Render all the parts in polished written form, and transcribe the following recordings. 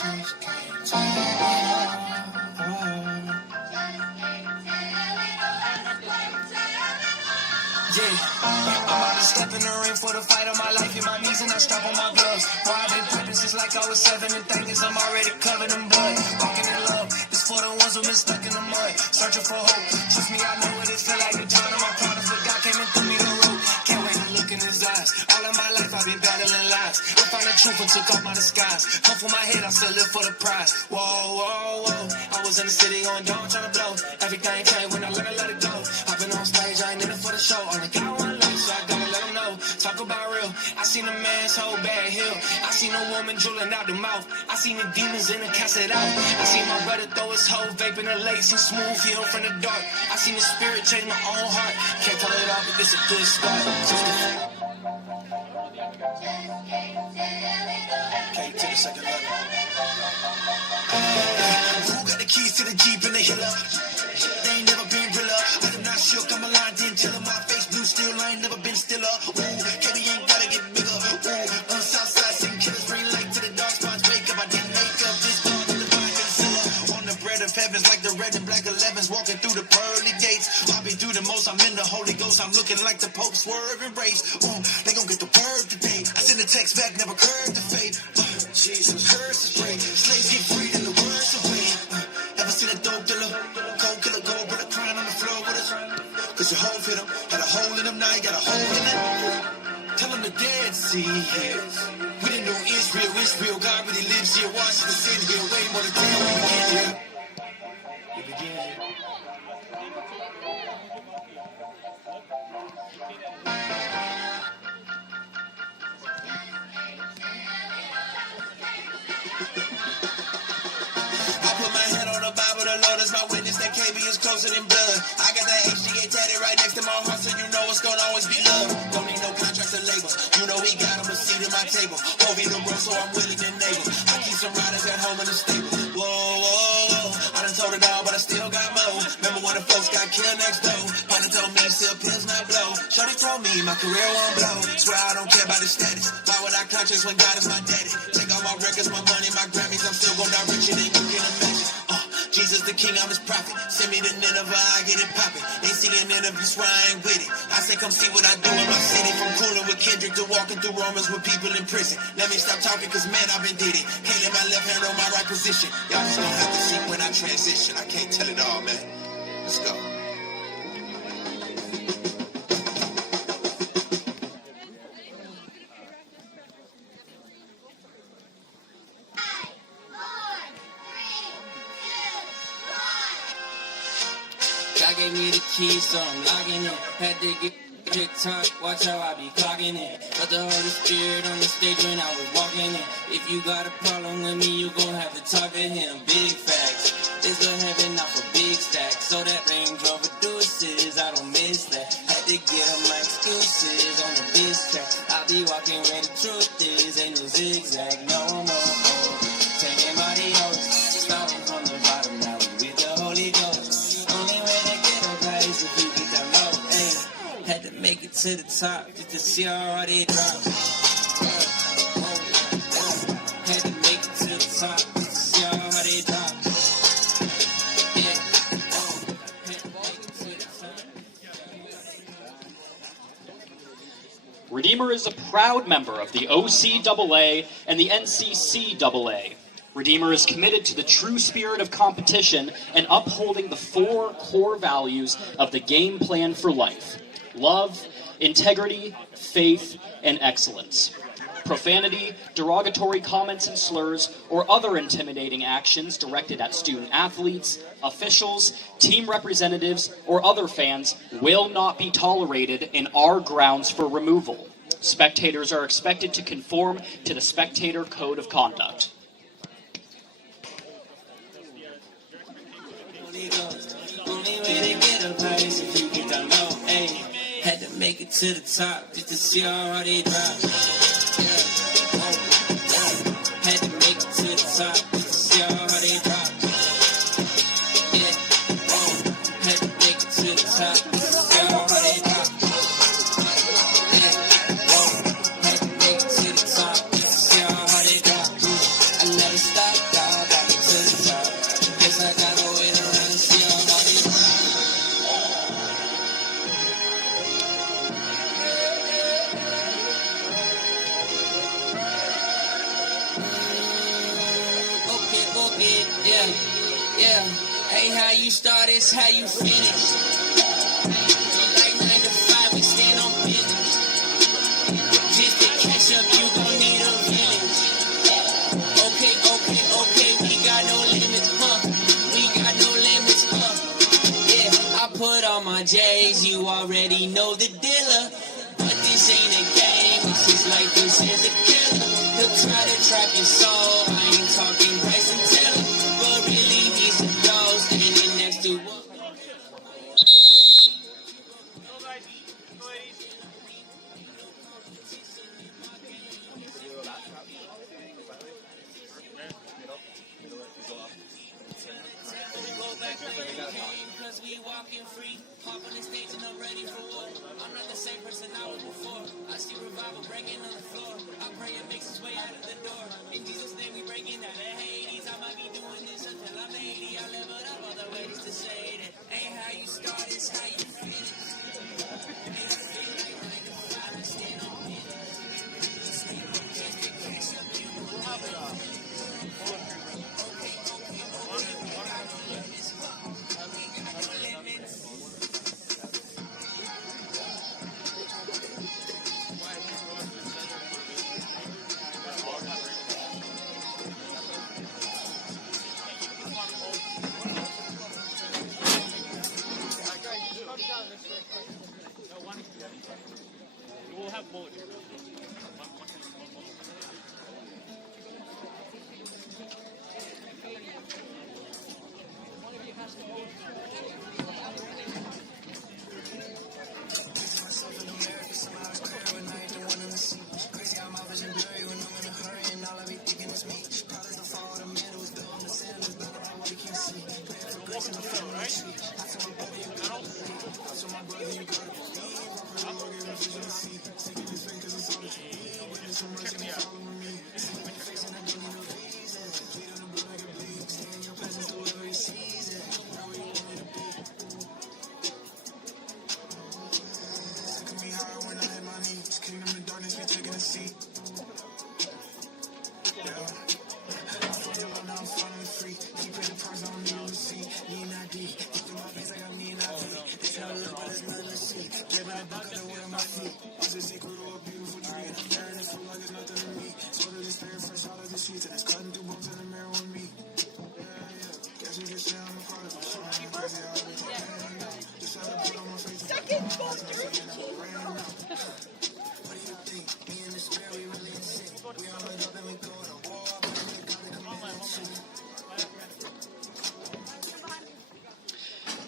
Yeah, I'm about to step in the ring for the fight of my life. In my knees and I strap on my gloves. Boy, I've been prepping since like I was 7 and thinking I'm already covered in blood. Walking in love, it's for the ones who've been stuck in the mud. Searching for hope, trust me, I know what it feel like. The time of my problems, but God came and threw me the rope. Can't wait to look in his eyes. All of my life I've been battling lies. I found the truth and took off my disguise. Come for my head, I still live for the prize. Whoa, whoa, whoa. I was in the city going down, trying to blow. Everything came when I learned to let it go. I've been on stage, I ain't in it for the show. Only got one life, so I gotta let them know. Talk about real. I seen a man's whole bad hill. I seen a woman drooling out the mouth. I seen the demons in the cast it out. I seen my brother throw his whole vape in the lakes and smooth heal from the dark. I seen the spirit change my own heart. Can't tell it all, but this a good start. Can't take a second level. Who got the keys to the Jeep and the Hiller? They ain't never been realer. I am not shook, I'm aligned, didn't tell her my face blue still. I ain't never been stiller. Ooh, Katie ain't gotta get bigger. Ooh, on Southside, sing killers, bring light to the dark spots. Wake up, I didn't make up this dawn in the vine concealer. On the bread of heavens, like the red and black 11s, walking through the pearly gates. I've been through the most, I'm in the Holy Ghost. I'm looking like the Pope, swerving race. Ooh, they gon' get the word today. I send a text back, never curved the fate. Jesus, curse is great. Slaves get freed and the words away. Ever seen a dope dealer? Cold killer, gold brother crying on the floor with us. Cause your hole fit him. Had a hole in him, now you got a hole in it. Tell him the dead see here. We didn't know Israel. God really lives here. Washington City here. Way more than 10 we begin here. We begin here. The Lord is my witness, that KB is closer than blood. I got that HGA tatted right next to my heart, so you know it's gonna always be love. Don't need no contracts or labels, you know we got them a seat at my table. Hovey the road, so I'm willing to enable. I keep some riders at home in the stable. Whoa, whoa, whoa, I done told it all, but I still got more. Remember when the folks got killed next door? Partner told me still pills not blow. Shorty told me my career won't blow. Swear I don't care about the status. Why would I conscious when God is my daddy? Take all my records, my money, my Grammys, I'm still going down richer than you can imagine. Jesus the king, I'm his prophet. Send me to Nineveh, I get it poppin'. Ain't seen an interview, swear I ain't with it. I say come see what I do in my city. From cooling with Kendrick to walking through Romans with people in prison. Let me stop talking cause man, I've been did it. Can't let my left hand on my right position. Y'all just gonna have to see when I transition. I can't tell it all, man. Let's go. God gave me the keys, so I'm logging in. Had to get time, watch how I be clocking in. Got the Holy Spirit on the stage when I was walking in. If you got a problem with me, you gon' have to talk to him. Big facts, it's the heaven off a big stack. So that Range Rover deuces, I don't miss that. Had to get on my excuses on the big track. I be walking where the truth is, ain't no zigzag, no more. Taking body hoes, starting from the bottom, now we with the Holy Ghost. Had to make it to the top just to see how hard it dropped. Had to make it to the top just to see how hard it dropped. Redeemer is a proud member of the OCAA and the NCCAA. Redeemer is committed to the true spirit of competition and upholding the 4 core values of the game plan for life: love, integrity, faith, and excellence. Profanity, derogatory comments and slurs, or other intimidating actions directed at student athletes, officials, team representatives, or other fans will not be tolerated in our grounds for removal. Spectators are expected to conform to the Spectator Code of Conduct. Had to make it to the top just to see how hard it dropped. Had to make it to the top just to see how hard it dropped. Had to make it to the top just to see how hard it dropped. Had to make it to the top just to see how hard it dropped. I never stopped. Yeah. Ain't how you start, it's how you finish. Like 9 to 5, we stand on business. Just to catch up, you gon' need a village. Okay, we got no limits, We got no limits, Yeah, I put on my J's, you already know the dealer. But this ain't a game, it's just like this is a killer. He'll try to trap your soul, I ain't talking Bryson Tiller. But really, he's a dog standing next to one. Cause we walking free, hop on the stage and I'm ready for war. I'm not the same person I was before. I see revival breaking on the floor. I pray it makes its way out of the door. In Jesus' name we breaking out of Hades. I might be doing this until I'm 80. I leveled up all the ways to say that ain't how you start, it's how you finish. We'll have more.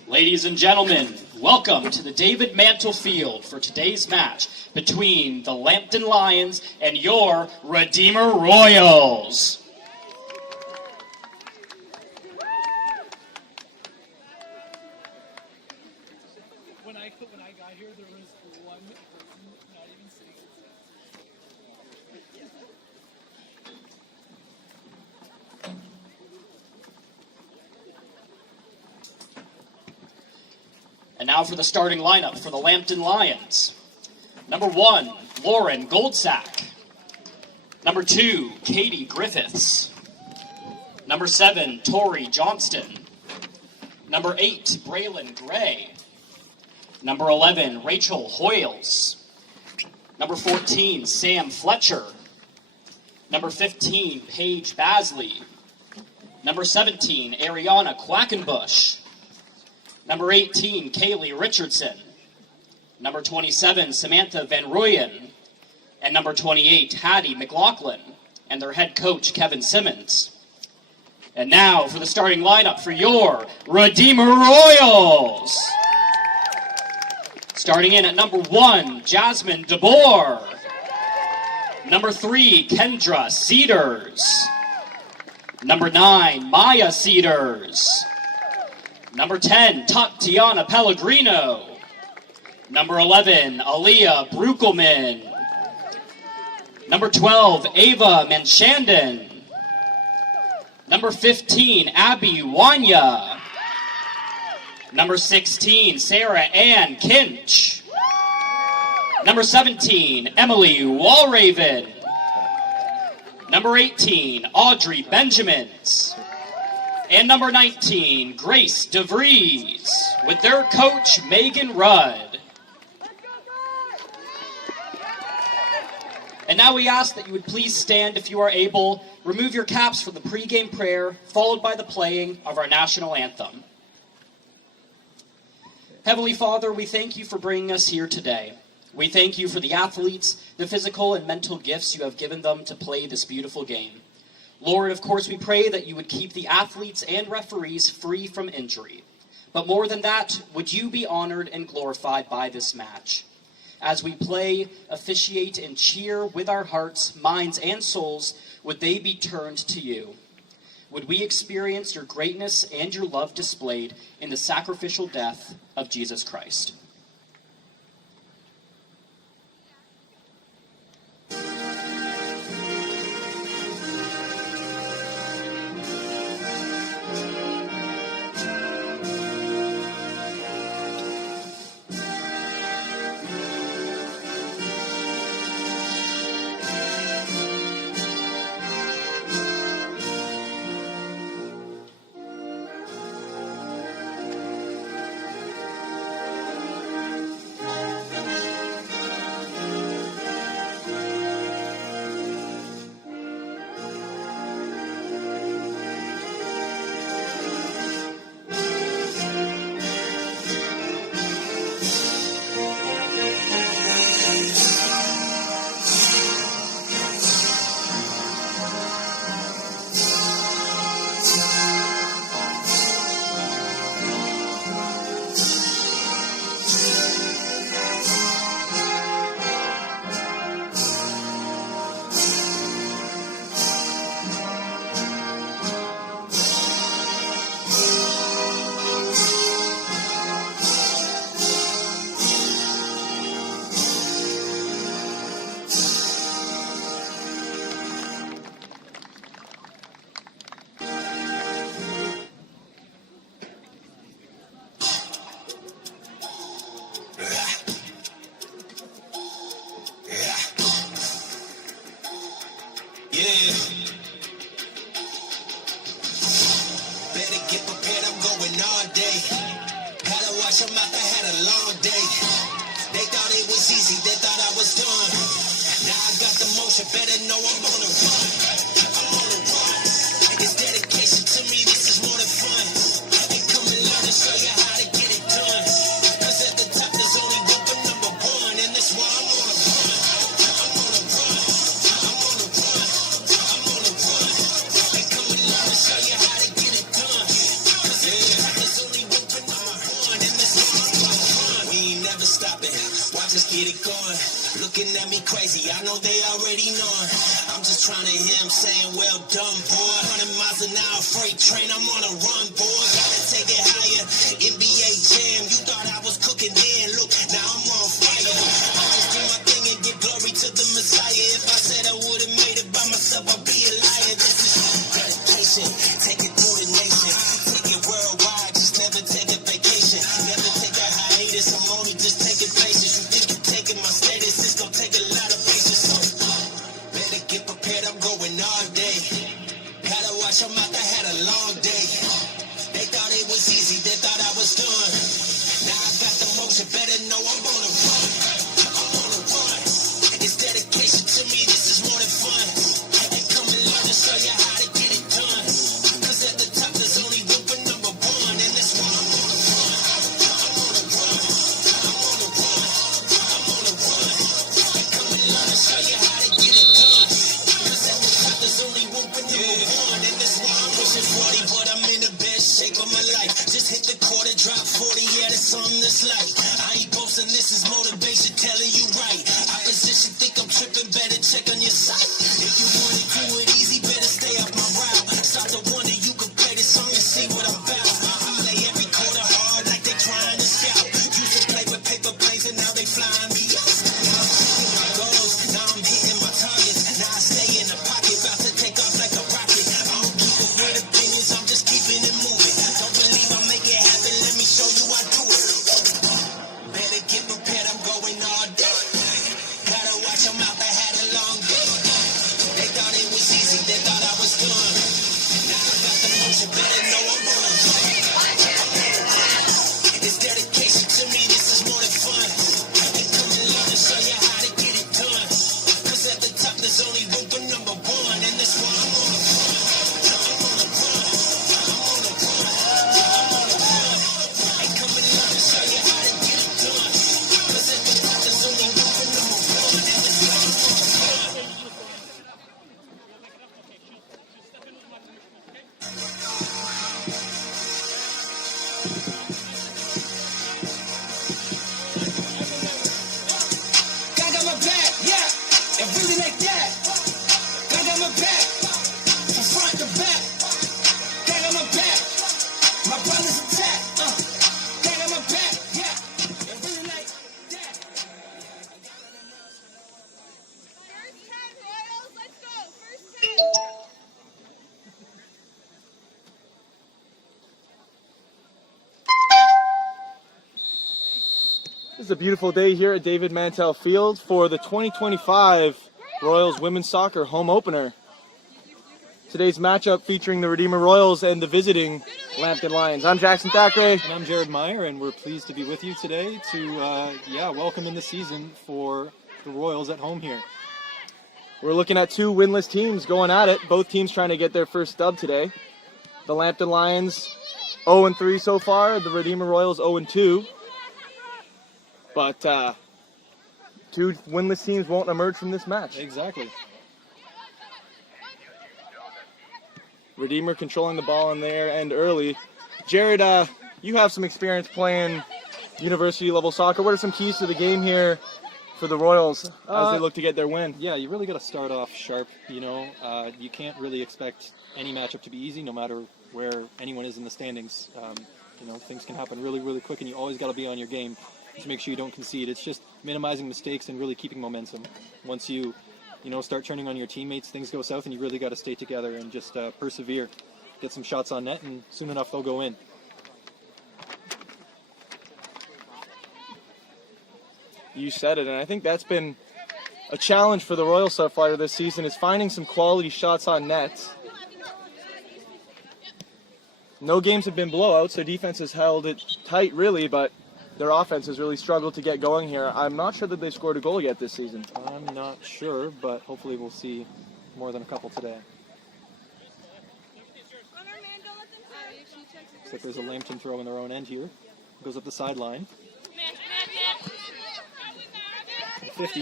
Ladies and gentlemen, welcome to the David Mantle Field for today's match between the Lambton Lions and your Redeemer Royals. When I got here, there was one person not even sitting. And now for the starting lineup for the Lambton Lions. Number 1, Lauren Goldsack. Number 2, Katie Griffiths. Number 7, Tori Johnston. Number 8, Braylon Gray. Number 11, Rachel Hoyles. Number 14, Sam Fletcher. Number 15, Paige Basley. Number 17, Ariana Quackenbush. Number 18, Kaylee Richardson. Number 27, Samantha Van Rooyen. And number 28, Hattie McLaughlin. And their head coach, Kevin Simmons. And now for the starting lineup for your Redeemer Royals. Starting in at number 1, Jasmine DeBoer. Number 3, Kendra Cedars. Number 9, Maya Cedars. Number 10, Tatiana Pellegrino. Number 11, Aaliyah Brukelman. Number 12, Ava Manchandon. Number 15, Abby Wanya. Number 16, Sarah Ann Kinch. Number 17, Emily Walraven. Number 18, Audrey Benjamins. And number 19, Grace DeVries, with their coach, Megan Rudd. And now we ask that you would please stand if you are able, remove your caps for the pregame prayer, followed by the playing of our national anthem. Heavenly Father, we thank you for bringing us here today. We thank you for the athletes, the physical and mental gifts you have given them to play this beautiful game. Lord, of course, we pray that you would keep the athletes and referees free from injury. But more than that, would you be honored and glorified by this match? As we play, officiate, and cheer with our hearts, minds, and souls, would they be turned to you? Would we experience your greatness and your love displayed in the sacrificial death of Jesus Christ? Better get prepared, I'm going all day. Gotta watch them out, I had a long day. They thought it was easy, they thought I was done. Now I got the motion, better know I'm on the run. I'm on the run. It's dedication to me, this is more than fun. And come and learn to show you how to get it done. Cause at the top there's only one for number one. And that's why I'm on the run. I'm on the run. I'm on the run. I'm on the run. And come and learn to show you how to get it done. Cause at the top there's only one for number one. And that's why I'm on the run. We ain't never stopping. Watch us get it going. Looking at me crazy, I know they already know. I'm just trying to hear them saying, well done, boy. 100 miles an hour freight train, I'm on a run, boy. Gotta take it higher. NBA jam, you thought I was cooking then. Look, now I'm on fire. I just do my thing and give glory to the Messiah. If I said I would've made it by myself, I'd be a liar. This is dedication. Take it through the nation. Take it worldwide, just never take a vacation. Never take a hiatus, I'm only just taking places. You think you're taking my status, it's gonna take a lot of patience. So, better get prepared, I'm going all day. Gotta watch them out, I had a long day. They thought it was easy, they thought I was done. Now I got the motion, better know I'm on the run. I'm on the run. It's dedication to me, this is more than fun. And come and learn to show you how to get it done. Cause at the top there's only one for number one. And that's why I'm on the run. I'm on the run. I'm on the run. I'm on the run. And come and learn to show you how to get it done. Cause at the top there's only one for number one. And that's why I'm pushing 40, but I'm in the best shape of my life. Just hit the quarter, drop 40, yeah, that's something that's life. I ain't posting, this is motivation, telling you right. Opposition think I'm tripping, better check on your site. If you wanna do it easy, better stay off my route. Stop the wonder, you can play this song and see what I'm about. I play every quarter hard like they trying to scout. Used to play with paper planes and now they flying me out. Now I'm hitting my goals, now I'm hitting my targets. Now I stay in the pocket, about to take off like a rocket. I don't keep it with opinions, I'm just keeping it moving. Don't believe I'll make it happen, let me show you I do it. Better get prepared, I'm going all day. Gotta watch them out, I had a long day. like that. Got on my back, from front to back. Got on my back, my brother's attack. Got on my back, yeah. They really like that. First 10, Royals, let's go. First 10. This is a beautiful day here at David Mantell Field for the 2025 Royals Women's Soccer Home Opener. Today's matchup featuring the Redeemer Royals and the visiting Lambton Lions. I'm Jackson Thackeray. And I'm Jared Meyer, and we're pleased to be with you today to welcome in the season for the Royals at home here. We're looking at two winless teams going at it. Both teams trying to get their first dub today. The Lambton Lions 0-3 so far. The Redeemer Royals 0-2. But two winless teams won't emerge from this match. Exactly. Redeemer controlling the ball in their end early. Jared, you have some experience playing university level soccer. What are some keys to the game here for the Royals as they look to get their win? Yeah, you really got to start off sharp. You can't really expect any matchup to be easy, no matter where anyone is in the standings. Things can happen really, really quick, and you always got to be on your game to make sure you don't concede. It's just minimizing mistakes and really keeping momentum. Once you start turning on your teammates, things go south, and you really got to stay together and just persevere. Get some shots on net, and soon enough they'll go in. You said it, and I think that's been a challenge for the Royals so far this season, is finding some quality shots on net. No games have been blowouts, so defense has held it tight, really, but their offense has really struggled to get going here. I'm not sure that they've scored a goal yet this season. I'm not sure, but hopefully we'll see more than a couple today. Looks like there's a Lambton throw in their own end here. Goes up the sideline. 50.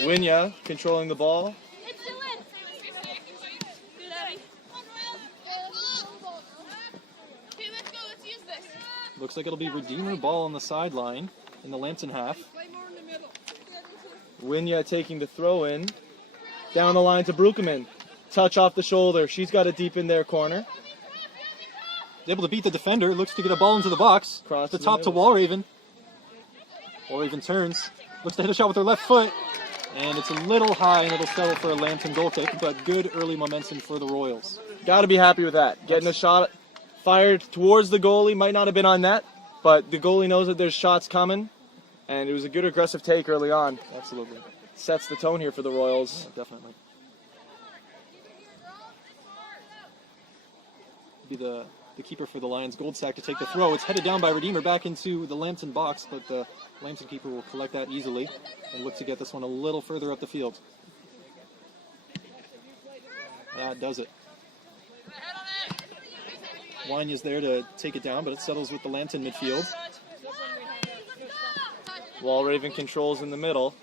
Winya controlling the ball. Looks like it'll be Redeemer ball on the sideline in the Lambton half. Winya taking the throw in. Down the line to Brukeman. Touch off the shoulder. She's got it deep in their corner. Able to beat the defender. Looks to get a ball into the box. Cross the top to Walraven. Walraven turns. Looks to hit a shot with her left foot. And it's a little high, and it'll settle for a Lambton goal kick, but good early momentum for the Royals. Got to be happy with that. Getting a shot fired towards the goalie. Might not have been on net, but the goalie knows that there's shots coming. And it was a good aggressive take early on. Absolutely. Sets the tone here for the Royals. Yeah, definitely. Be the keeper for the Lions, Goldsack, to take the throw. It's headed down by Redeemer back into the Lambton box, but the Lambton keeper will collect that easily and look to get this one a little further up the field. That does it. Wanya's there to take it down, but it settles with the Lambton midfield. Walraven controls in the middle.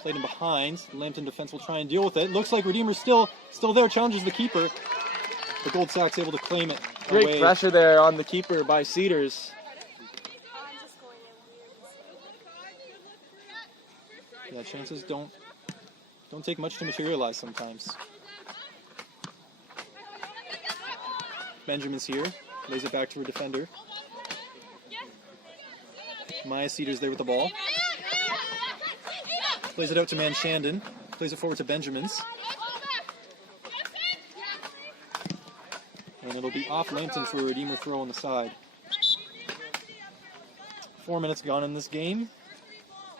Played him behind. The Lambton defense will try and deal with it. Looks like Redeemer's still there, challenges the keeper. The Goldsack's able to claim it. Great away. pressure there on the keeper by Cedars. Yeah, chances don't take much to materialize sometimes. Benjamin's here. Lays it back to her defender. Maya Cedars there with the ball. Plays it out to Manshandon. Plays it forward to Benjamin's. And it'll be off Lambton for a Redeemer throw on the side. 4 minutes gone in this game.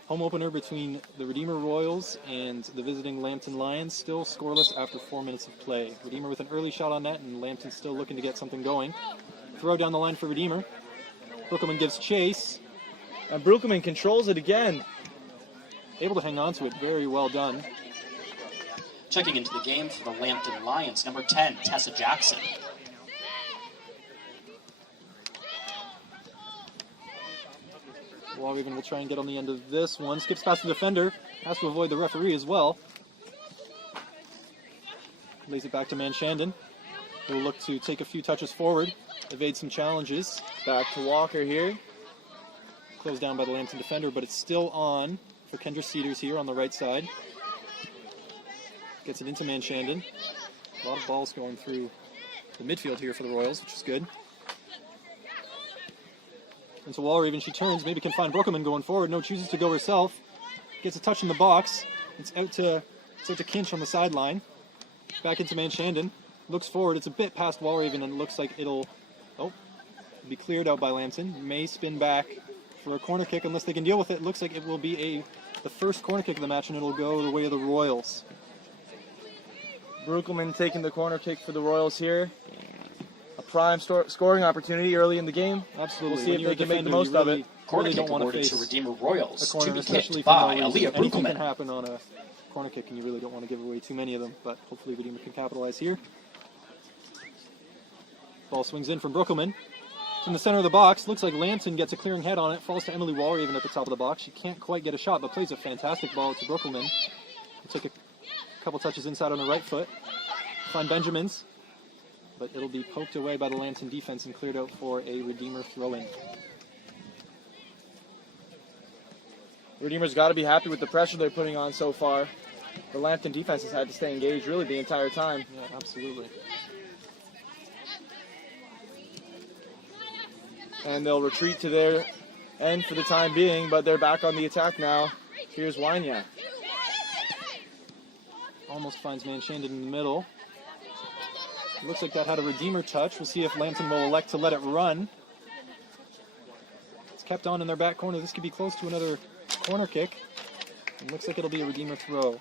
Home opener between the Redeemer Royals and the visiting Lambton Lions. Still scoreless after 4 minutes of play. Redeemer with an early shot on net, and Lambton still looking to get something going. Throw down the line for Redeemer. Brukeman gives chase. And Brukeman controls it again. Able to hang on to it. Very well done. Checking into the game for the Lambton Lions, number 10, Tessa Jackson. Walraven will try and get on the end of this one. Skips past the defender. Has to avoid the referee as well. Lays it back to Manshandon. Who will look to take a few touches forward. Evade some challenges. Back to Walker here. closed down by the Lambton defender, but it's still on for Kendra Cedars here on the right side. Gets it into Manchandon. A lot of balls going through the midfield here for the Royals, which is good. Into Walraven, she turns, maybe can find Brookelman going forward. No, chooses to go herself. Gets a touch in the box. It's out to Kinch on the sideline. Back into Manchandon. Looks forward. It's a bit past Walraven, and it looks like it'll be cleared out by Lambton. May spin back for a corner kick unless they can deal with it. Looks like it will be the first corner kick of the match, and it'll go the way of the Royals. Brookelman taking the corner kick for the Royals here. A prime scoring opportunity early in the game. Absolutely. We'll see if they can make the most of it. Corner Really kick don't want to awarded face to Redeemer Royals, a corner, to be especially kicked for no by reason. Aaliyah Anything can Brookelman. happen on a corner kick, and you really don't want to give away too many of them, but hopefully Redeemer can capitalize here. Ball swings in from Brookelman. It's in the center of the box. Looks like Lambton gets a clearing head on it. Falls to Emily Walraven at the top of the box. She can't quite get a shot, but plays a fantastic ball to Brookelman. Took a couple touches inside on her right foot. Find Benjamin's, but it'll be poked away by the Lambton defense and cleared out for a Redeemer throw-in. Redeemer's got to be happy with the pressure they're putting on so far. The Lambton defense has had to stay engaged really the entire time. Yeah, absolutely. And they'll retreat to their end for the time being, but they're back on the attack now. Here's Wanya. Almost finds Manchandon in the middle. Looks like that had a Redeemer touch. We'll see if Lambton will elect to let it run. It's kept on in their back corner. This could be close to another corner kick. It looks like it'll be a Redeemer throw.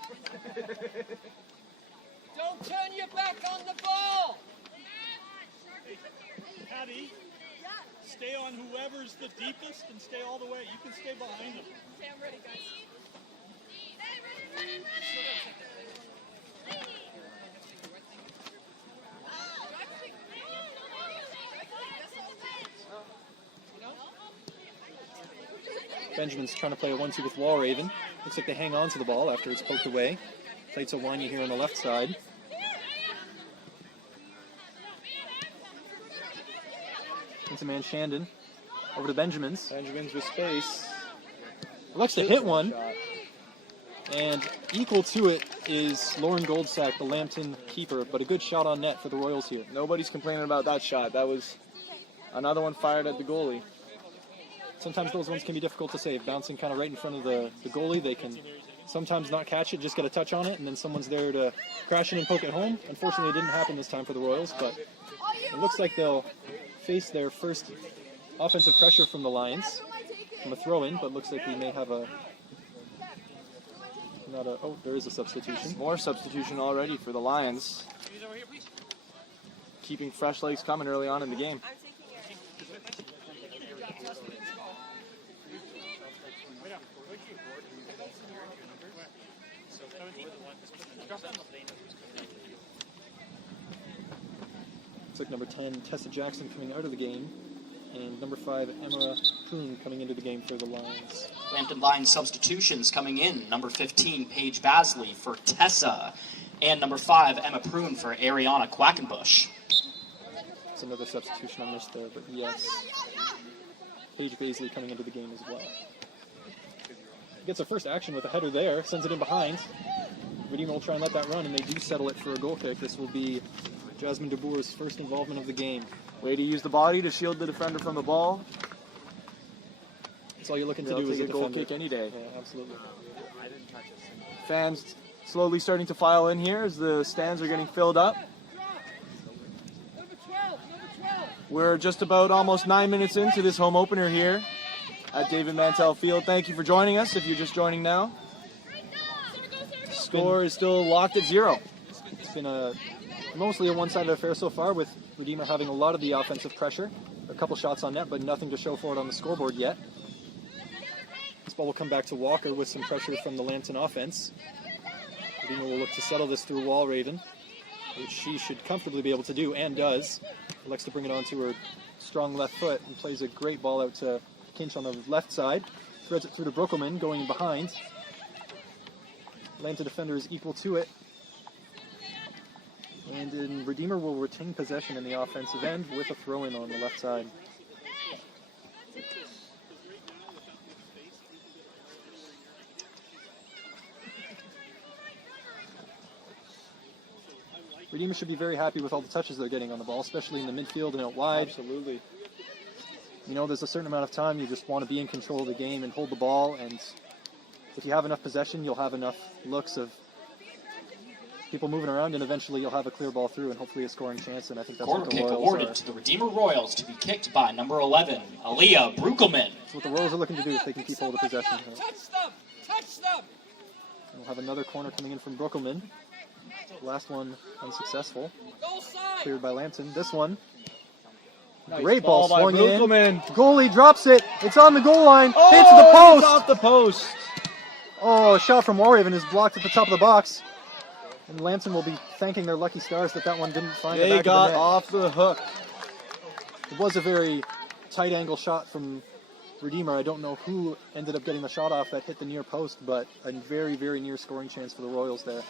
Don't turn your back on the ball. Patty, stay on whoever's the deepest and stay all the way. You can stay behind them. Okay, I'm ready, guys. Benjamin's trying to play a 1-2 with Walraven. Looks like they hang on to the ball after it's poked away. Played to Wanya here on the left side. Into Manchandon. Over to Benjamin's. Benjamin's with space. Elects to hit one. And equal to it is Lauren Goldsack, the Lambton keeper, but a good shot on net for the Royals here. Nobody's complaining about that shot. That was another one fired at the goalie. Sometimes those ones can be difficult to save. Bouncing kind of right in front of the goalie, they can sometimes not catch it, just get a touch on it, and then someone's there to crash in and poke it home. Unfortunately, it didn't happen this time for the Royals, but it looks like they'll face their first offensive pressure from the Lions from a throw-in, but looks like we may have there is a substitution. More substitution already for the Lions. Keeping fresh legs coming early on in the game. Looks like number 10, Tessa Jackson, coming out of the game, and number 5, Emma Poon, coming into the game for the Lions. Lambton Lions substitutions coming in. Number 15, Paige Basley for Tessa. And number 5, Emma Prune for Ariana Quackenbush. That's another substitution I missed there, but yes. Paige Basley coming into the game as well. Gets a first action with a header there, sends it in behind. Redeemer will try and let that run, and they do settle it for a goal kick. This will be Jasmine DeBoer's first involvement of the game. Way to use the body to shield the defender from the ball. That's all you're looking to They'll do is take a a goal defender. kick any day. Yeah, absolutely. Fans slowly starting to file in here as the stands are getting filled up. Number 12. We're just about almost 9 minutes into this home opener here at David Mantell Field. Thank you for joining us if you're just joining now. Score is still locked at 0. It's been mostly a one-sided affair so far, with Redeemer having a lot of the offensive pressure. A couple shots on net, but nothing to show for it on the scoreboard yet. This ball will come back to Walker with some pressure from the Lambton offense. Redeemer will look to settle this through Walraven, which she should comfortably be able to do, and does. Elects to bring it onto her strong left foot and plays a great ball out to Kinch on the left side. Threads it through to Brookelman, going behind. Lambton defender is equal to it. And then Redeemer will retain possession in the offensive end with a throw-in on the left side. Redeemer should be very happy with all the touches they're getting on the ball, especially in the midfield and out wide. Absolutely. You know, there's a certain amount of time you just want to be in control of the game and hold the ball, and if you have enough possession, you'll have enough looks of people moving around, and eventually you'll have a clear ball through and hopefully a scoring chance, and I think that's Corner what the kick Royals awarded are. to the Redeemer Royals to be kicked by number 11, Aaliyah Brukelman. That's what the Royals are looking to do if they can keep hold of possession. Touch them! Touch them! We'll have another corner coming in from Brukelman. Last one unsuccessful. Goal side! Cleared by Lambton. This one. Nice Great ball by swung in. Brukelman. Goalie drops it. It's on the goal line. Oh, Hits the it's post. off the post. Oh, a shot from Warhaven is blocked at the top of the box. And Lambton will be thanking their lucky stars that that one didn't find the They back got of the net. off the hook. It was a very tight angle shot from Redeemer. I don't know who ended up getting the shot off that hit the near post, but a very, very near scoring chance for the Royals there.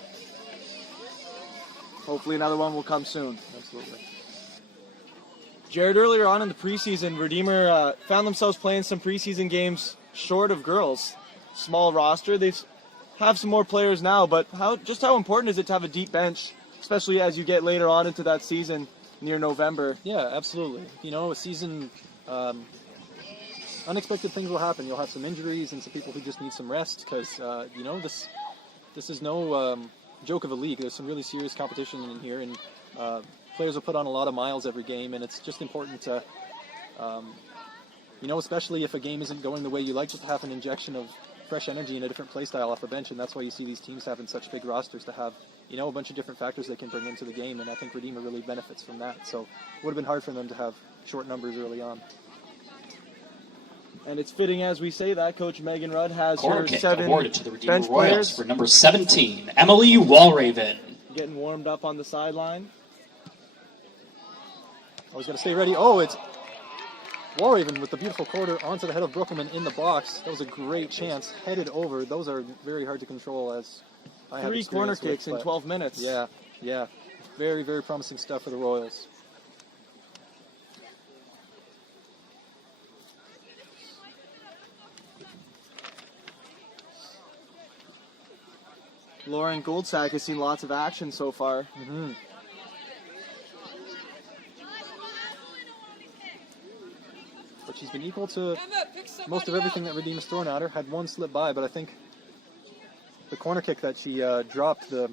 Hopefully another one will come soon. Absolutely. Jared, earlier on in the preseason, Redeemer found themselves playing some preseason games short of girls. Small roster. They have some more players now, but how important is it to have a deep bench, especially as you get later on into that season near November? Yeah, absolutely. You know, a season, unexpected things will happen. You'll have some injuries and some people who just need some rest because, you know, this is no joke of a league. There's some really serious competition in here, and players will put on a lot of miles every game, and it's just important to, you know, especially if a game isn't going the way you like, just to have an injection of fresh energy and a different play style off the bench, and that's why you see these teams having such big rosters to have, you know, a bunch of different factors they can bring into the game, and I think Redeemer really benefits from that. So it would have been hard for them to have short numbers early on. And it's fitting as we say that Coach Megan Rudd has Corner her kick 7 awarded to the Redeemer bench Royals players for number 17, Emily Walraven. getting warmed up on the sideline. Always got to stay ready. Oh, it's Warhaven with the beautiful quarter onto the head of Brukelman in the box. That was a great chance. Headed over. Those are very hard to control, as I have 3 corner experience with, kicks in but 12 minutes. Yeah. Very, very promising stuff for the Royals. Lauren Goldsack has seen lots of action so far. Mm-hmm. But she's been equal to most of everything that Redeemer's thrown at her. Had one slip by, but I think the corner kick that she dropped, the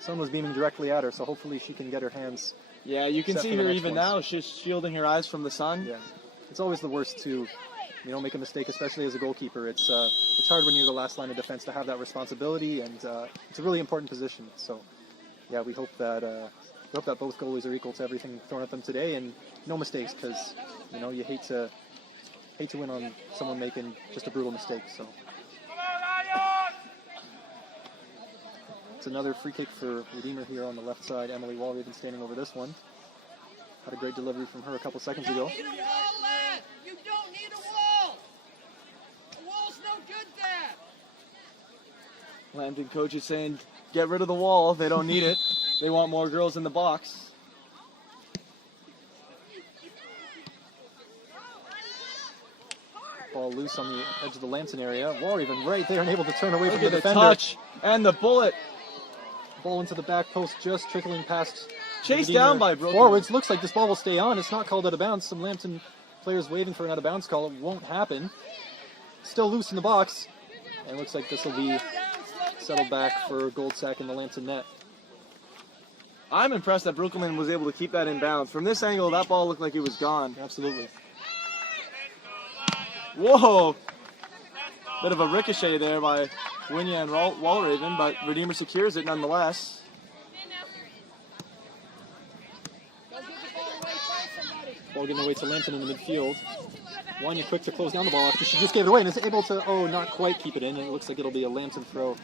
sun was beaming directly at her, so hopefully she can get her hands. Yeah, you can Set see for the her next even ones. now. She's shielding her eyes from the sun. Yeah, it's always the worst to, you know, make a mistake, especially as a goalkeeper. It's hard when you're the last line of defense to have that responsibility, and it's a really important position. So, yeah, we hope that both goalies are equal to everything thrown at them today, and no mistakes, because you know you hate to win on someone making just a brutal mistake. So. It's another free kick for Redeemer here on the left side. Emily Walraven standing over this one. Had a great delivery from her a couple seconds ago. You don't need a wall, lad. You don't need a wall. A wall's no good there. Lambton coach is saying, get rid of the wall. They don't need it. They want more girls in the box. Ball loose on the edge of the Lambton area. Walraven right there and able to turn away Look from the at the defender. touch and the bullet. Ball into the back post, just trickling past. Chased Redeemer down by Brooklyn. forwards. Looks like this ball will stay on. It's not called out of bounds. Some Lambton players waving for an out of bounds call. It won't happen. Still loose in the box. And it looks like this will be settled back for Goldsack in the Lambton net. I'm impressed that Brukelman was able to keep that in bounds. From this angle, that ball looked like it was gone. Absolutely. Whoa! Bit of a ricochet there by Winya and Walraven, but Redeemer secures it nonetheless. Ball getting away to Lambton in the midfield. Wanya quick to close down the ball after she just gave it away and is able to, not quite keep it in. And it looks like it'll be a Lambton throw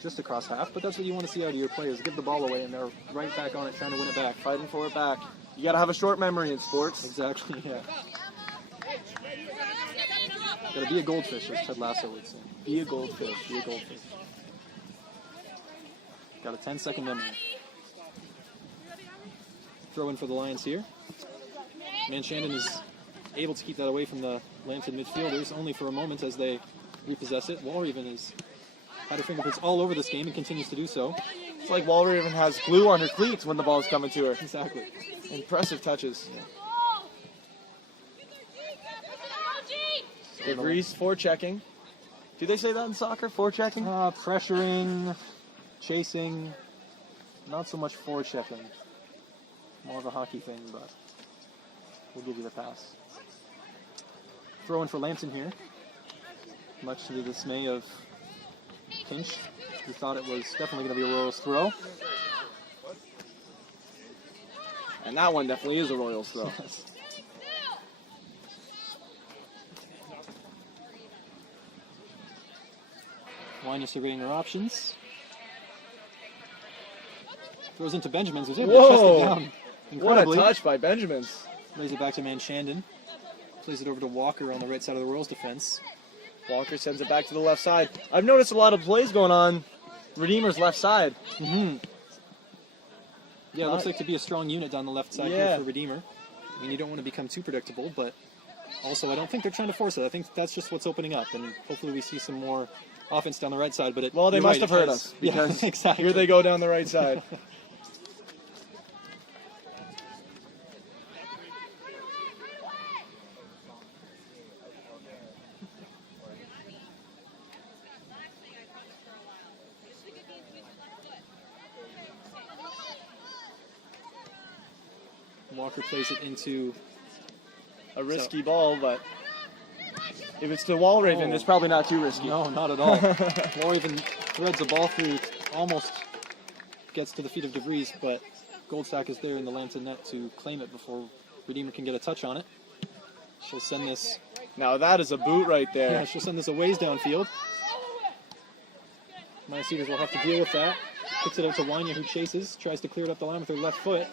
just across half. But that's what you want to see out of your players. Give the ball away and they're right back on it trying to win it back. Fighting for it back. You gotta have a short memory in sports. Exactly, yeah. Gotta be a goldfish, as Ted Lasso would say. Be a goldfish, be a goldfish. Got a 10-second memory. Throw in for the Lions here. Manshandon is able to keep that away from the Lambton midfielders, only for a moment as they repossess it. Walraven has had her fingerprints all over this game and continues to do so. It's like Walraven has glue on her cleats when the ball's coming to her. Exactly. Impressive touches. DeVries forechecking. Do they say that in soccer? Forechecking? Pressuring, chasing, not so much forechecking. More of a hockey thing, but we'll give you the pass. Throw in for Lambton here. Much to the dismay of Kinch, who thought it was definitely going to be a Royals throw. And that one definitely is a Royals throw. Wanya surveying her options. Throws into Benjamin's, who's able to chest it down What a incredibly. touch by Benjamin's. Lays it back to Manchandon. Plays it over to Walker on the right side of the Royals defense. Walker sends it back to the left side. I've noticed a lot of plays going on Redeemer's left side. Yeah, it looks like to be a strong unit down the left side here for Redeemer. I mean, you don't want to become too predictable, but also I don't think they're trying to force it. I think that's just what's opening up, and hopefully we see some more offense down the right side. But Well, they you're must right, have heard it us, has- because yeah, exactly. here they go down the right side. Walker plays it into A risky ball, but if it's to Walraven, it's probably not too risky. No, not at all. Walraven threads the ball through, almost gets to the feet of DeVries, but Goldstack is there in the Lambton net to claim it before Redeemer can get a touch on it. She'll send this. Now that is a boot right there. Yeah, she'll send this a ways downfield. Minnesoters will have to deal with that. Kicks it out to Wanya, who chases, tries to clear it up the line with her left foot.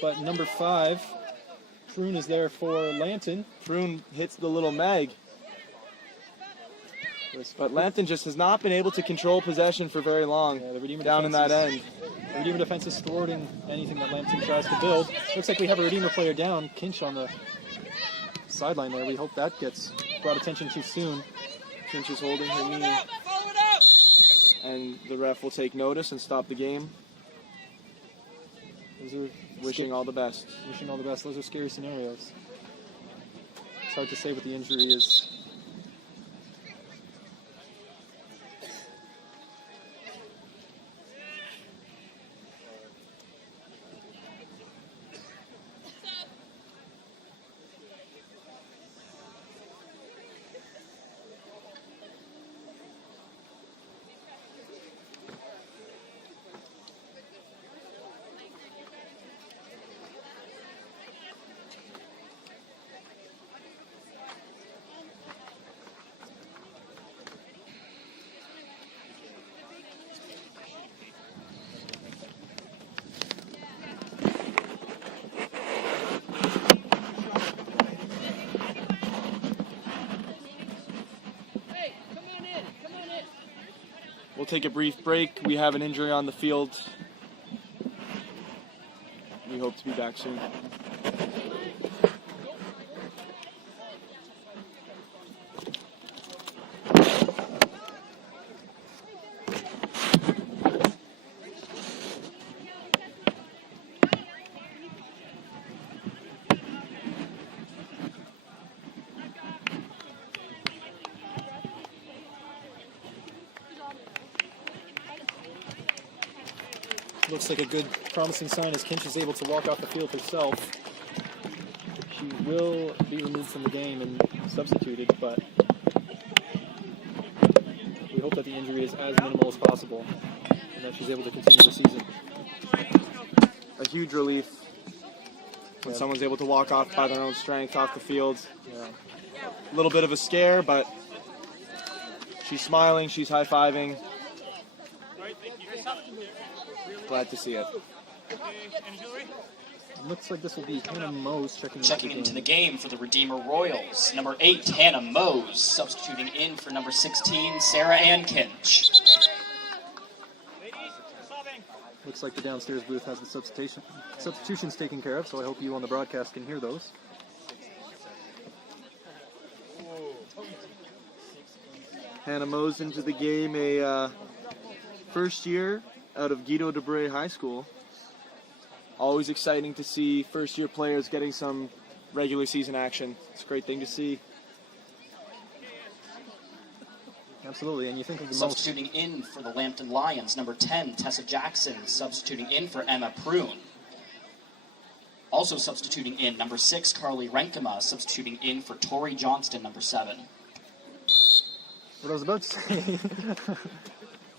But number 5, Prune, is there for Lambton. Prune hits the little mag. But Lambton just has not been able to control possession for very long The Redeemer down in that end. The Redeemer defense is thwarting anything that Lambton tries to build. Looks like we have a Redeemer player down. Kinch on the sideline there. We hope that gets brought attention to soon. Kinch is holding her knee. And the ref will take notice and stop the game. Those are Wishing all the best. Wishing all the best. Those are scary scenarios. It's hard to say what the injury is. We'll take a brief break. We have an injury on the field. We hope to be back soon. Looks like a good, promising sign as Kinch is able to walk off the field herself. She will be removed from the game and substituted, but we hope that the injury is as minimal as possible and that she's able to continue the season. A huge relief when someone's able to walk off by their own strength off the field. A little bit of a scare, but she's smiling, she's high-fiving. Glad to see it. Looks like this will be Hannah Mose Checking into the game for the Redeemer Royals. Number 8, Hannah Mose, substituting in for number 16, Sarah Ann Kinch. Looks like the downstairs booth has the substitutions taken care of, so I hope you on the broadcast can hear those. Hannah Mose into the game, a first-year out of Guido de Bray High School. Always exciting to see first-year players getting some regular season action. It's a great thing to see. Absolutely, and you think of the Substituting in for the Lambton Lions, number 10, Tessa Jackson, substituting in for Emma Prune. Also substituting in, number 6, Carly Renkema, substituting in for Tori Johnston, number 7. What I was about to say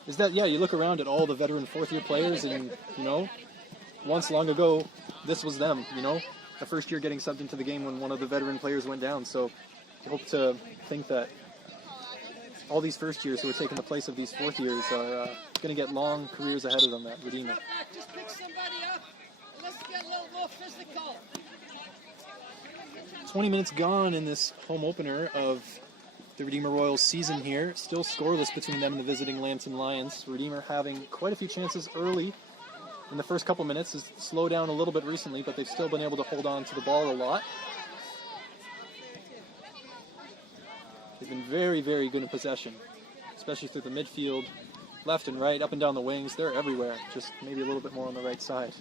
is that, yeah, you look around at all the veteran fourth-year players and, you know, once long ago, this was them, you know, the first year getting subbed into the game when one of the veteran players went down. So I hope to think that all these first years who are taking the place of these fourth years are going to get long careers ahead of them at Redeemer. Just pick somebody up. Let's get a little more physical. 20 minutes gone in this home opener of the Redeemer Royals season here. Still scoreless between them and the visiting Lambton Lions. Redeemer having quite a few chances early in the first couple minutes. Has slowed down a little bit recently, but they've still been able to hold on to the ball a lot. They've been very, very good in possession, especially through the midfield, left and right, up and down the wings. They're everywhere, just maybe a little bit more on the right side.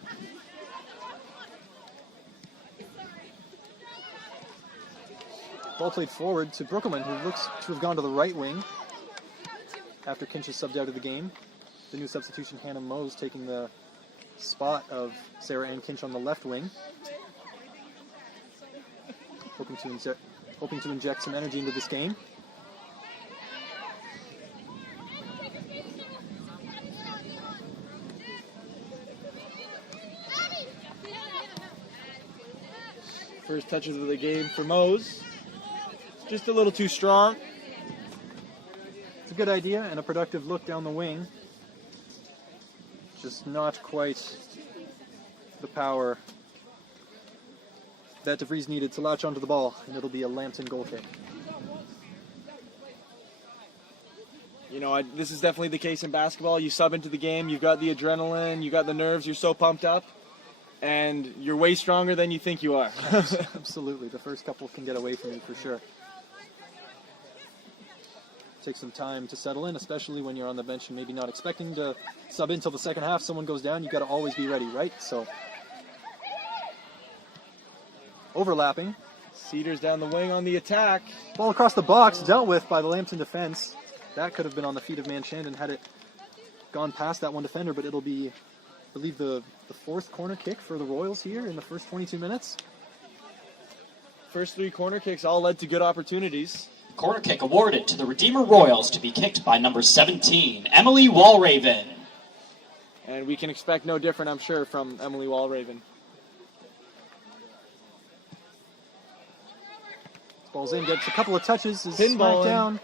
Ball played forward to Brookelman, who looks to have gone to the right wing after Kinch is subbed out of the game. The new substitution, Hannah Mose, taking the spot of Sarah Ann Kinch on the left wing. Hoping to inject some energy into this game. First touches of the game for Mose. Just a little too strong. It's a good idea and a productive look down the wing. Just not quite the power that DeVries needed to latch onto the ball, and it'll be a Lambton goal kick. You know, this is definitely the case in basketball. You sub into the game, you've got the adrenaline, you got the nerves, you're so pumped up, and you're way stronger than you think you are. Absolutely, the first couple can get away from you for sure. Take some time to settle in, especially when you're on the bench and maybe not expecting to sub in until the second half. Someone goes down, you've got to always be ready, right? So, overlapping. Cedars down the wing on the attack. Ball across the box, dealt with by the Lambton defense. That could have been on the feet of Manshandon had it gone past that one defender, but it'll be, I believe, the fourth corner kick for the Royals here in the first 22 minutes. First 3 corner kicks all led to good opportunities. Corner kick awarded to the Redeemer Royals to be kicked by number 17, Emily Walraven. And we can expect no different, I'm sure, from Emily Walraven. Ball's in, gets a couple of touches, is Pinballing. smacked down.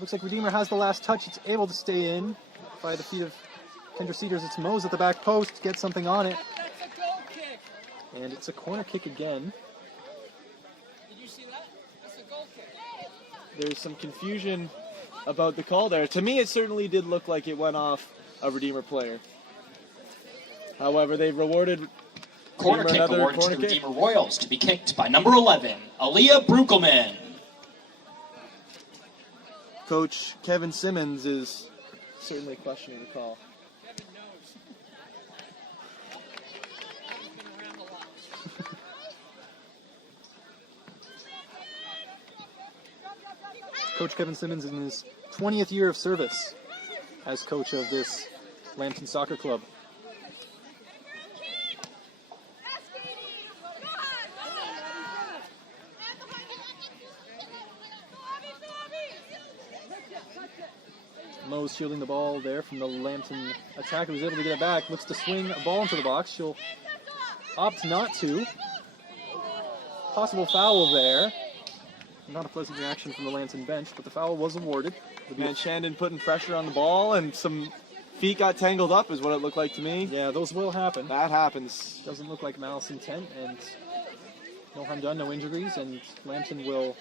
Looks like Redeemer has the last touch. It's able to stay in by the feet of Kendra Cedars. It's Mose at the back post, gets something on it. That's a goal kick. And it's a corner kick again. Did you see that? That's a goal kick. There's some confusion about the call there. To me, it certainly did look like it went off a Redeemer player. However, they've rewarded Corner kick another awarded to corner the kick. Redeemer Royals to be kicked by number 11, Aaliyah Brukelman. Coach Kevin Simmons is certainly questioning the call. Kevin knows. Been around a lot. Coach Kevin Simmons in his 20th year of service as coach of this Lambton Soccer Club. Mose shielding the ball there from the Lambton attacker, who's able to get it back, looks to swing a ball into the box. She'll opt not to. Possible foul there. Not a pleasant reaction from the Lambton bench, but the foul was awarded. Manshandon putting pressure on the ball, and some feet got tangled up is what it looked like to me. Yeah, those will happen. That happens. Doesn't look like malice intent, and no harm done, no injuries, and Lambton will...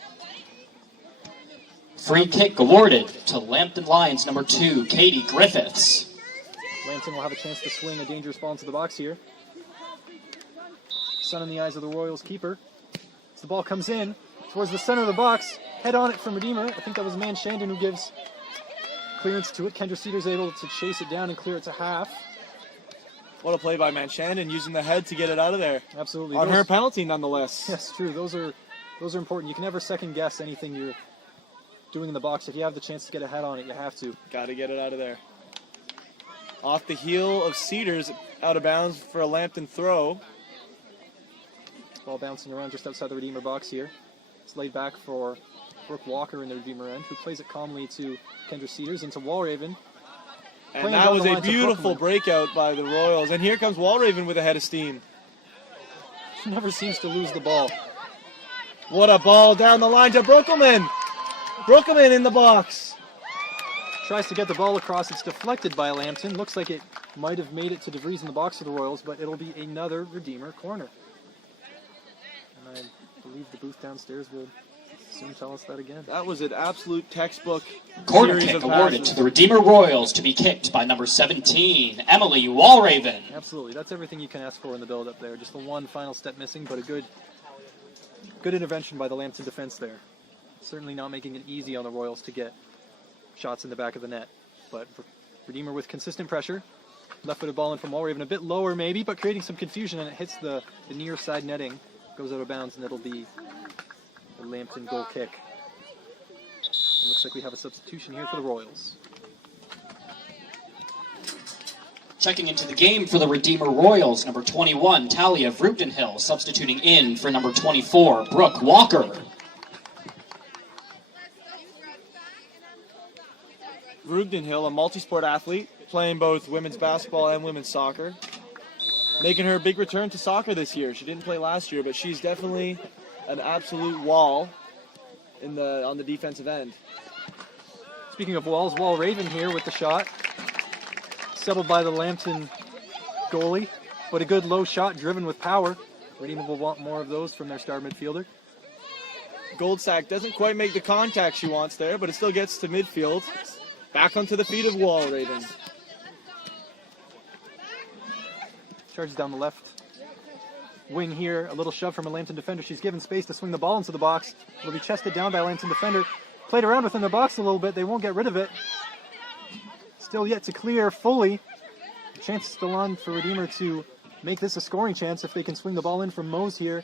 Free kick awarded to Lambton Lions number 2, Katie Griffiths. Lambton will have a chance to swing a dangerous ball into the box here. Sun in the eyes of the Royals keeper. As the ball comes in towards the center of the box, head on it from Redeemer. I think that was Manshandon who gives clearance to it. Kendra Cedars able to chase it down and clear it to half. What a play by Manchandon, using the head to get it out of there. Absolutely. On her penalty, nonetheless. Yes, true. Those are important. You can never second guess anything you're doing in the box. If you have the chance to get a head on it, you have to. Got to get it out of there. Off the heel of Cedars, out of bounds for a Lambton throw. Ball bouncing around just outside the Redeemer box here. It's laid back for Brooke Walker in the Redeemer end, who plays it calmly to Kendra Cedars into Walraven. And that was a beautiful breakout by the Royals. And here comes Walraven with a head of steam. She never seems to lose the ball. What a ball down the line to Brookelman. Brookelman in the box. Tries to get the ball across. It's deflected by Lambton. Looks like it might have made it to DeVries in the box for the Royals, but it'll be another Redeemer corner. And I believe the booth downstairs will soon tell us that again. That was an absolute textbook Corner series kick of awarded passes. to the Redeemer Royals to be kicked by number 17, Emily Walraven. Absolutely. That's everything you can ask for in the build-up there. Just the one final step missing, but a good intervention by the Lambton defense there. Certainly not making it easy on the Royals to get shots in the back of the net. But Redeemer with consistent pressure. Left-footed ball in from Walraven, a bit lower maybe, but creating some confusion, and it hits the near side netting. Goes out of bounds, and it'll be the Lambton goal kick. It looks like we have a substitution here for the Royals. Checking into the game for the Redeemer Royals, number 21, Talia Vrugdenhill, substituting in for number 24, Brooke Walker. Vrugdenhill, a multi-sport athlete, playing both women's basketball and women's soccer. Making her big return to soccer this year. She didn't play last year, but she's definitely an absolute wall on the defensive end. Speaking of walls, Walraven here with the shot. Settled by the Lambton goalie, but a good low shot driven with power. Redeemer will want more of those from their star midfielder. Goldsack doesn't quite make the contact she wants there, but it still gets to midfield. Back onto the feet of Walraven. Charges down the left wing here. A little shove from a Lambton defender. She's given space to swing the ball into the box. It'll be chested down by a Lambton defender. Played around within the box a little bit. They won't get rid of it. Still yet to clear fully. Chance still on for Redeemer to make this a scoring chance if they can swing the ball in from Mose here.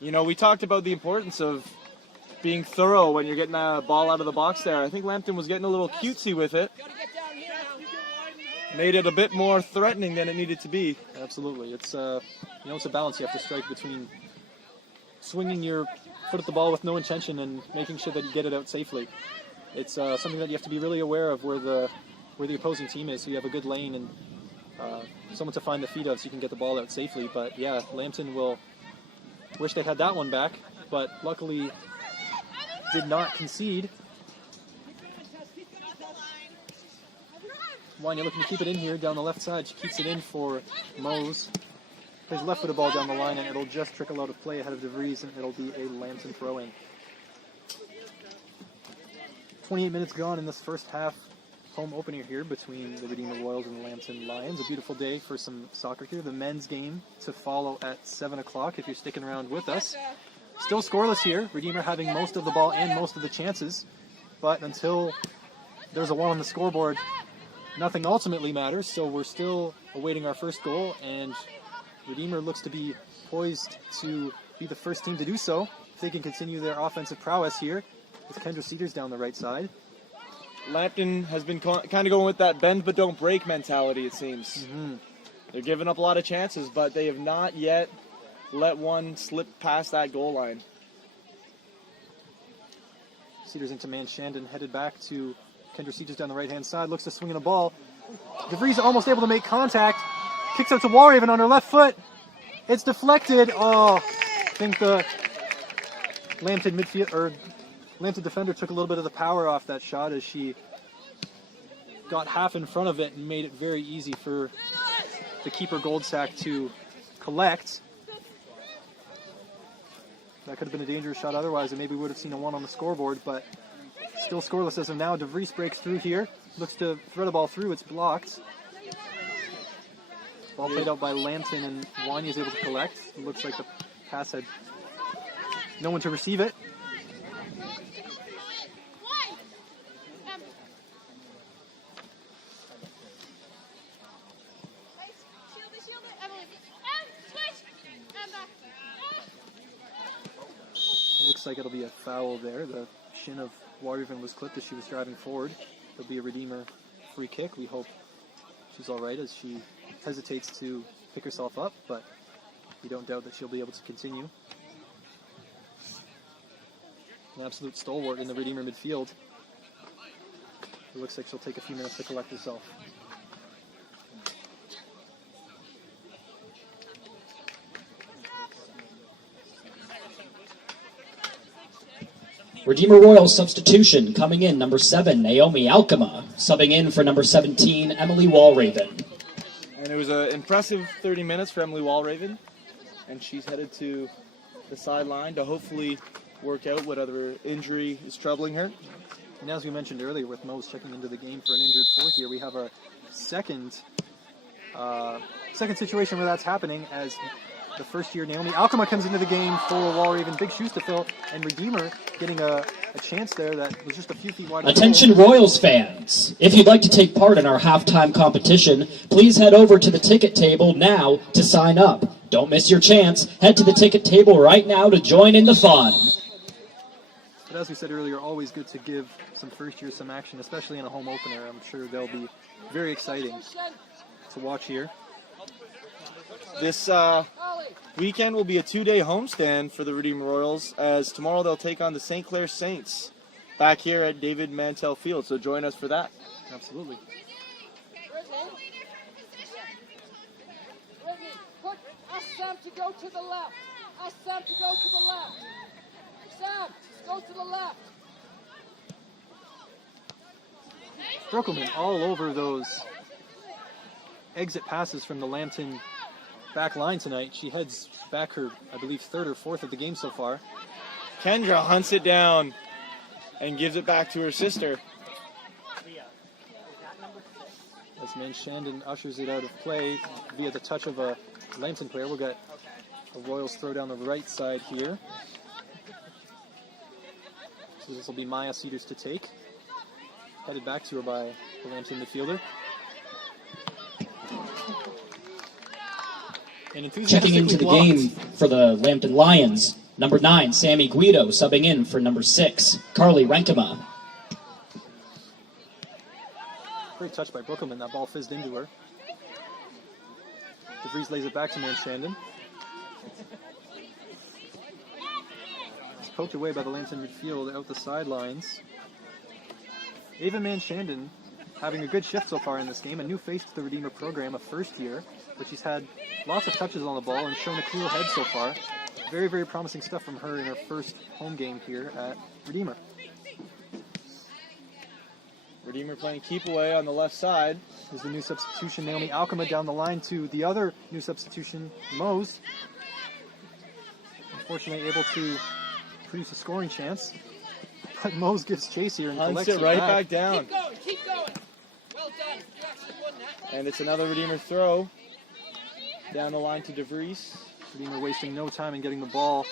You know, we talked about the importance of being thorough when you're getting a ball out of the box there. I think Lambton was getting a little cutesy with it. Made it a bit more threatening than it needed to be. Absolutely. It's it's a balance you have to strike between swinging your foot at the ball with no intention and making sure that you get it out safely. It's something that you have to be really aware of where the opposing team is, so you have a good lane and someone to find the feet of so you can get the ball out safely. But yeah, Lambton will wish they had that one back, but luckily did not concede. Wanya looking to keep it in here down the left side. She keeps it in for Mose. Plays left with the ball down the line, and it'll just trickle out of play ahead of DeVries, and it'll be a Lambton throw-in. 28 minutes gone in this first half. Home opener here between the Redeemer Royals and the Lambton Lions. A beautiful day for some soccer here. The men's game to follow at 7 o'clock if you're sticking around with us. Still scoreless here. Redeemer having most of the ball and most of the chances. But until there's a 1 on the scoreboard, nothing ultimately matters. So we're still awaiting our first goal. And Redeemer looks to be poised to be the first team to do so. If they can continue their offensive prowess here with Kendra Cedars down the right side. Lambton has been kind of going with that bend but don't break mentality, it seems. Mm-hmm. They're giving up a lot of chances, but they have not yet let one slip past that goal line. Cedars into Manchandon, headed back to Kendra Cedars down the right-hand side. Looks to swing in a ball. DeVries almost able to make contact. Kicks out to Walraven on her left foot. It's deflected. Oh, I think the Lambton Lambton defender took a little bit of the power off that shot as she got half in front of it and made it very easy for the keeper Goldsack to collect. That could have been a dangerous shot otherwise, and maybe we would have seen a 1 on the scoreboard, but still scoreless as of now. DeVries breaks through here. Looks to thread a ball through. It's blocked. Ball played out by Lambton, and Wanya is able to collect. It looks like the pass had no one to receive it. like it'll be a foul there. The shin of Waterhaven was clipped as she was driving forward. It'll be a Redeemer free kick. We hope she's all right as she hesitates to pick herself up, but we don't doubt that she'll be able to continue. An absolute stalwart in the Redeemer midfield. It looks like she'll take a few minutes to collect herself. Redeemer Royals substitution coming in, number 7, Naomi Alkema, subbing in for number 17, Emily Walraven. And it was an impressive 30 minutes for Emily Walraven, and she's headed to the sideline to hopefully work out what other injury is troubling her. And as we mentioned earlier, with Mose checking into the game for an injured fourth here, we have a second situation where that's happening as the first year Naomi Alkema comes into the game for Walraven. Big shoes to fill, and Redeemer getting a chance there that was just a few feet wide. Attention Royals fans! If you'd like to take part in our halftime competition, please head over to the ticket table now to sign up. Don't miss your chance. Head to the ticket table right now to join in the fun. But as we said earlier, always good to give some first year some action, especially in a home opener. I'm sure they'll be very exciting to watch here. This weekend will be a 2-day homestand for the Redeemer Royals, as tomorrow they'll take on the St. Clair Saints back here at David Mantell Field. So join us for that. Absolutely. Brittany, ask Sam to go to the left. Ask Sam to go to the left. Sam, go to the left. Brookelman all over those exit passes from the Lambton back line tonight. She heads back her, I believe, 3rd or 4th of the game so far. Kendra hunts it down and gives it back to her sister. As Manshandon ushers it out of play via the touch of a Lambton player. We'll get a Royals throw down the right side here. So this will be Maya Cedars to take. Headed back to her by the Lambton midfielder. Checking into the game for the Lambton Lions, number 9, Sammy Guido, subbing in for number 6, Carly Renkema. Great touch by Brookelman. That ball fizzed into her. DeVries lays it back to Manshandon. It's poked away by the Lambton midfield out the sidelines. Ava Manshandon having a good shift so far in this game. A new face to the Redeemer program, a first year, but she's had lots of touches on the ball and shown a cool head so far. Very, very promising stuff from her in her first home game here at Redeemer. Redeemer playing keep away on the left side. There's the new substitution, Naomi Alkema, down the line to the other new substitution, Mose. Unfortunately able to produce a scoring chance. But Mose gives chase here and hunts collects it right back down. Keep going, keep going. Well done. You actually won that. And it's another Redeemer throw down the line to DeVries. Redeemer wasting no time in getting the ball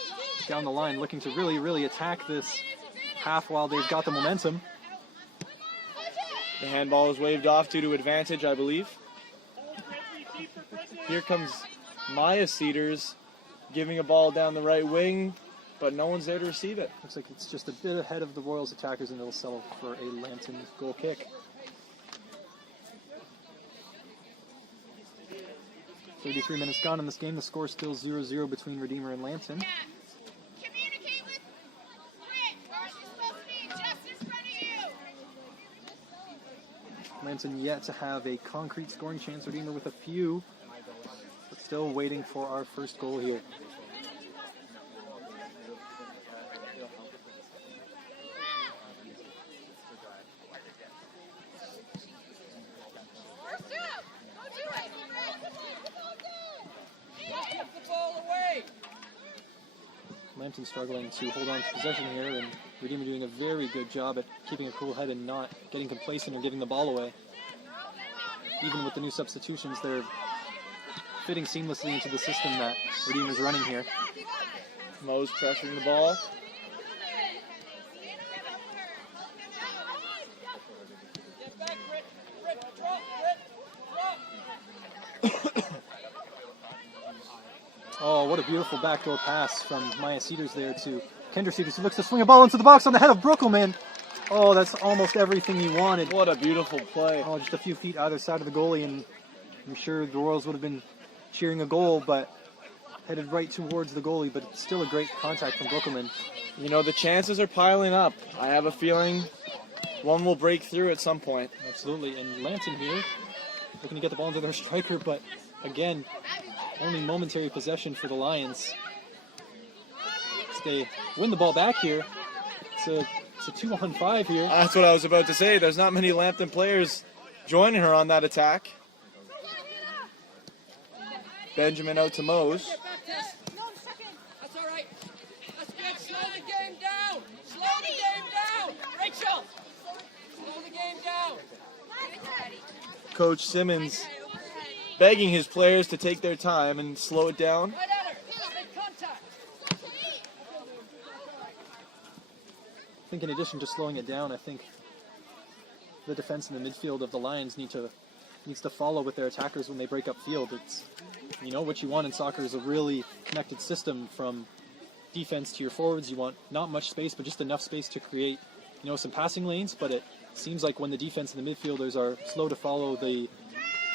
down the line, looking to really, really attack this half while they've got the momentum. The handball is waved off due to advantage, I believe. Here comes Maya Cedars giving a ball down the right wing, but no one's there to receive it. Looks like it's just a bit ahead of the Royals attackers, and they'll settle for a Lambton goal kick. 33 minutes gone in this game. The score still 0-0 between Redeemer and Lambton. Communicate with Britt. Where's she supposed to be? Just in front of you. Lambton yet to have a concrete scoring chance. Redeemer with a few, but still waiting for our first goal here. Lambton struggling to hold on to possession here, and Redeemer doing a very good job at keeping a cool head and not getting complacent or giving the ball away. Even with the new substitutions, they're fitting seamlessly into the system that Redeemer's running here. Mose pressuring the ball. Get back, Britt. Britt, drop, Britt. Drop. Oh, what a beautiful backdoor pass from Maya Cedars there to Kinderseed, he looks to swing a ball into the box on the head of Brookelman. Oh, that's almost everything he wanted. What a beautiful play. Oh, just a few feet either side of the goalie, and I'm sure the Royals would have been cheering a goal, but headed right towards the goalie, but it's still a great contact from Brookelman. You know, the chances are piling up. I have a feeling one will break through at some point. Absolutely, and Lambton here, looking to get the ball into their striker, but again, only momentary possession for the Lions. As they win the ball back here, it's a 2-on-5 here. That's what I was about to say. There's not many Lambton players joining her on that attack. Benjamin out to Mose. That's all right. That's good. Slow the game down. Slow the game down. Rachel, slow the game down. Coach Simmons begging his players to take their time and slow it down. Right at her. Make contact. I think in addition to slowing it down, I think the defense and the midfield of the Lions needs to follow with their attackers when they break up field. It's, you know, what you want in soccer is a really connected system from defense to your forwards. You want not much space, but just enough space to create, you know, some passing lanes. But it seems like when the defense and the midfielders are slow to follow the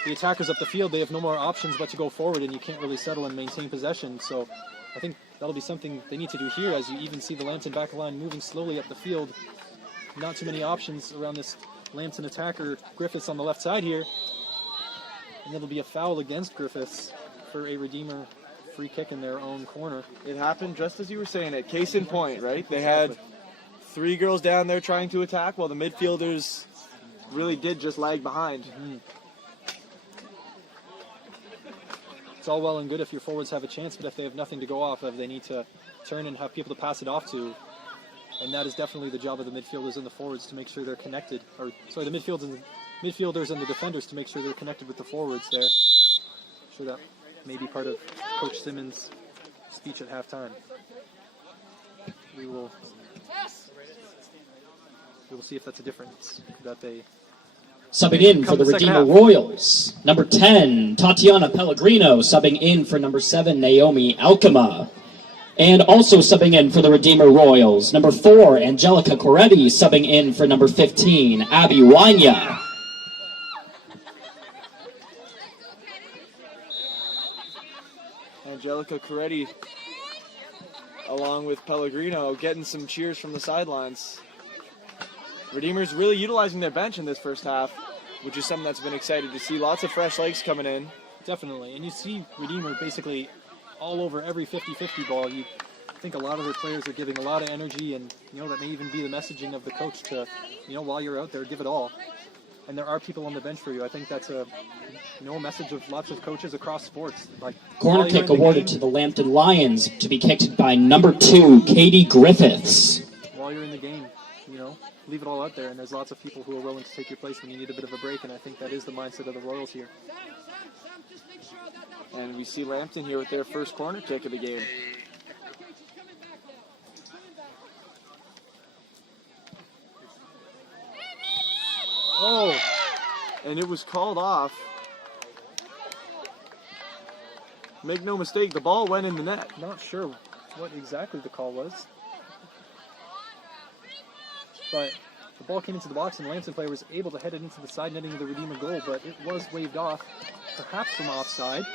attackers up the field, they have no more options but to go forward, and you can't really settle and maintain possession. So I think that'll be something they need to do here, as you even see the Lambton back line moving slowly up the field. Not too many options around this Lambton attacker. Griffiths on the left side here. And it'll be a foul against Griffiths for a Redeemer free kick in their own corner. It happened just as you were saying it. Case in point, right? They had 3 girls down there trying to attack while the midfielders really did just lag behind. Mm-hmm. It's all well and good if your forwards have a chance, but if they have nothing to go off of, they need to turn and have people to pass it off to. And that is definitely the job of the midfielders and the forwards, to make sure they're connected. Or, sorry, the midfielders and the defenders to make sure they're connected with the forwards there. I'm sure that may be part of Coach Simmons' speech at halftime. We will see if that's a difference that they... Subbing in for the Redeemer Royals, number 10, Tatiana Pellegrino, subbing in for number 7, Naomi Alcama. And also subbing in for the Redeemer Royals, number 4, Angelica Coretti, subbing in for number 15, Abby Wanya. Angelica Coretti, along with Pellegrino, getting some cheers from the sidelines. Redeemers really utilizing their bench in this first half, which is something that's been excited to see. Lots of fresh legs coming in. Definitely, and you see Redeemer basically all over every 50-50 ball. You think a lot of their players are giving a lot of energy, and you know that may even be the messaging of the coach to, you know, while you're out there, give it all. And there are people on the bench for you. I think that's a, you know, message of lots of coaches across sports. Like, corner kick awarded to the Lambton Lions, to be kicked by number 2, Katie Griffiths. While you're in the game, you know, leave it all out there, and there's lots of people who are willing to take your place when you need a bit of a break, and I think that is the mindset of the Royals here. And we see Lambton here with their first corner kick of the game. Oh, and it was called off. Make no mistake, the ball went in the net. Not sure what exactly the call was, but the ball came into the box, and the Lambton player was able to head it into the side netting of the Redeemer goal, but it was waved off, perhaps from offside.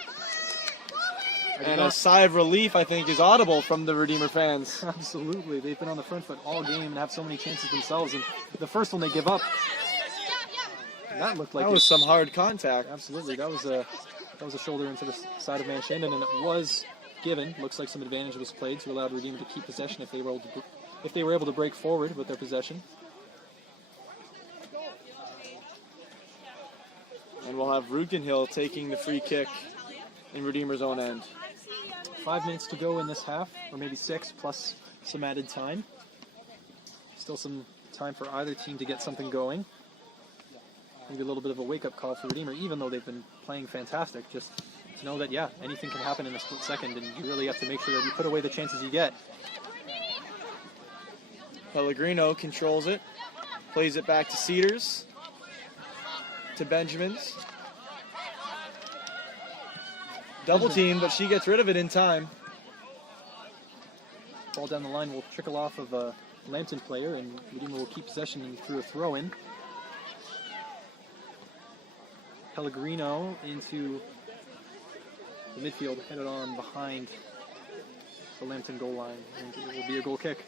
And a sigh of relief, I think, is audible from the Redeemer fans. Absolutely. They've been on the front foot all game and have so many chances themselves, and the first one they give up, that looked like that was some hard contact. Absolutely. That was a shoulder into the side of Manchandon, and it was given. Looks like some advantage was played to allow Redeemer to keep possession if they were able to break forward with their possession. And we'll have Rugenhill taking the free kick in Redeemer's own end. 5 minutes to go in this half, or maybe 6, plus some added time. Still some time for either team to get something going. Maybe a little bit of a wake-up call for Redeemer, even though they've been playing fantastic. Just to know that, yeah, anything can happen in a split second, and you really have to make sure that you put away the chances you get. Pellegrino controls it, plays it back to Cedars, to Benjamins. Double team, but she gets rid of it in time. Ball down the line will trickle off of a Lambton player, and Redeemer will keep possession and through a throw-in. Pellegrino into the midfield, headed on behind the Lambton goal line, and it will be a goal kick.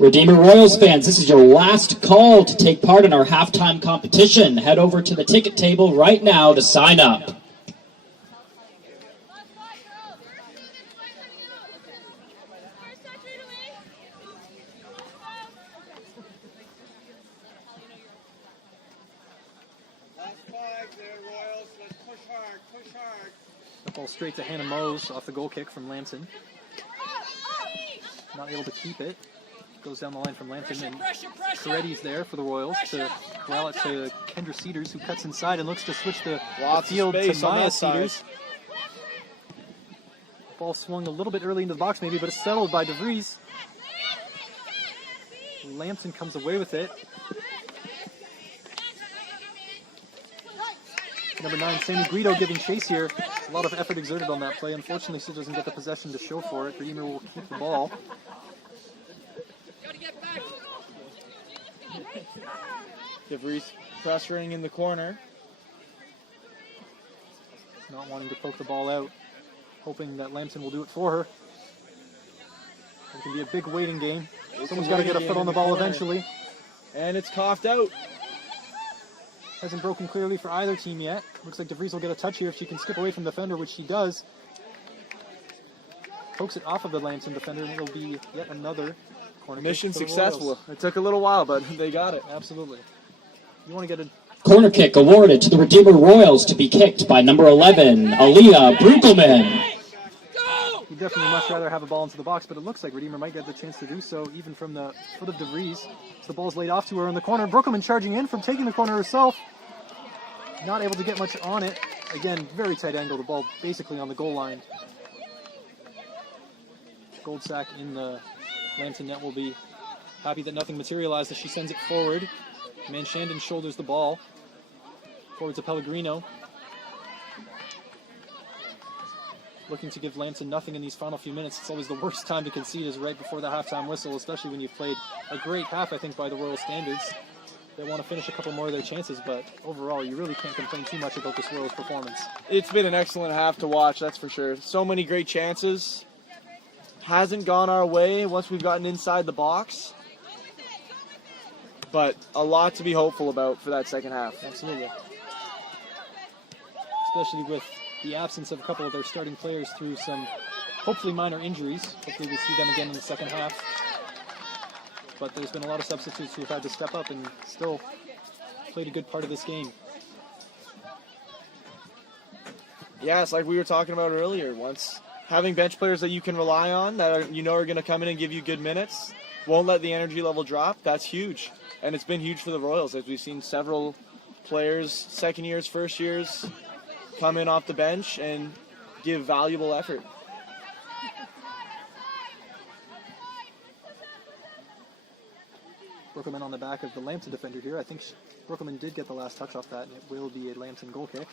Redeemer Royals fans, this is your last call to take part in our halftime competition. Head over to the ticket table right now to sign up. The ball straight to Hannah Mose off the goal kick from Lambton. Not able to keep it. Goes down the line from Lambton, and Coretti's there for the Royals to corral it to Kendra Cedars, who cuts inside and looks to switch the field to Maya Cedars. Ball swung a little bit early into the box maybe, but it's settled by DeVries. Lambton comes away with it. Number 9, Sammy Guido giving chase here. A lot of effort exerted on that play. Unfortunately, she doesn't get the possession to show for it. Redeemer will keep the ball. DeVries pressuring in the corner. Not wanting to poke the ball out. Hoping that Lambton will do it for her. It can be a big waiting game. Someone's got to get a foot on the ball eventually. And it's coughed out. Hasn't broken clearly for either team yet. Looks like DeVries will get a touch here if she can skip away from the defender, which she does. Pokes it off of the Lambton defender, and it'll be yet another corner Mission kick for the successful. Royals. It took a little while, but they got it. Absolutely. You want to get a Corner kick awarded to the Redeemer Royals to be kicked by number 11, Aaliyah Brukelman. You'd definitely much rather have a ball into the box, but it looks like Redeemer might get the chance to do so, even from the foot of DeVries. So the ball's laid off to her in the corner. Brukelman charging in from taking the corner herself. Not able to get much on it. Again, very tight angle. The ball basically on the goal line. Goldsack in the Lambton net will be happy that nothing materialized as she sends it forward. Manshandon shoulders the ball. Forward to Pellegrino. Looking to give Lambton nothing in these final few minutes. It's always the worst time to concede is right before the halftime whistle, especially when you've played a great half, I think, by the Royal standards. They want to finish a couple more of their chances, but overall, you really can't complain too much about this Royals performance. It's been an excellent half to watch, that's for sure. So many great chances. Hasn't gone our way once we've gotten inside the box. But a lot to be hopeful about for that second half. Absolutely. Especially with the absence of a couple of their starting players through some hopefully minor injuries. Hopefully we see them again in the second half. But there's been a lot of substitutes who have had to step up and still played a good part of this game. Yeah, it's like we were talking about earlier. Once having bench players that you can rely on, that are going to come in and give you good minutes, won't let the energy level drop, that's huge. And it's been huge for the Royals, as we've seen several players, second years, first years, come in off the bench and give valuable effort. Brukelman on the back of the Lambton defender here. I think Brukelman did get the last touch off that, and it will be a Lambton goal kick.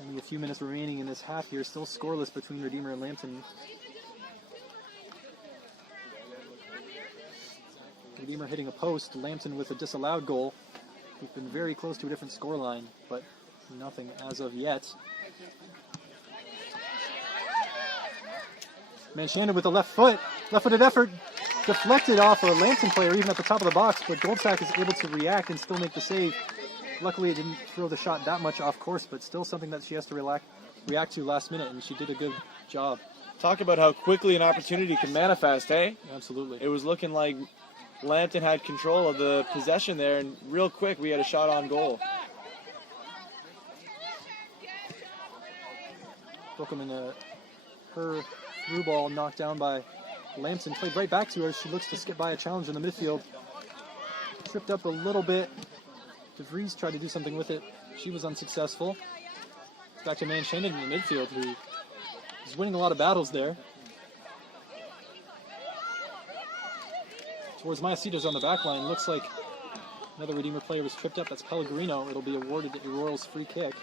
Only a few minutes remaining in this half here, still scoreless between Redeemer and Lambton. Redeemer hitting a post, Lambton with a disallowed goal. We've been very close to a different scoreline, but nothing as of yet. Manshandon with the left-footed effort, deflected off a Lambton player even at the top of the box, but Goldsack is able to react and still make the save. Luckily it didn't throw the shot that much off course, but still something that she has to react to last minute, and she did a good job. Talk about how quickly an opportunity can manifest, eh? Absolutely. It was looking like Lambton had control of the possession there, and real quick we had a shot on goal. Brukelman, her through ball knocked down by Lambton, played right back to her. She looks to skip by a challenge in the midfield. Tripped up a little bit. DeVries tried to do something with it. She was unsuccessful. Back to Manshandon in the midfield, who is winning a lot of battles there. Towards Maya Cedars on the back line. Looks like another Redeemer player was tripped up. That's Pellegrino. It'll be awarded a Royals free kick.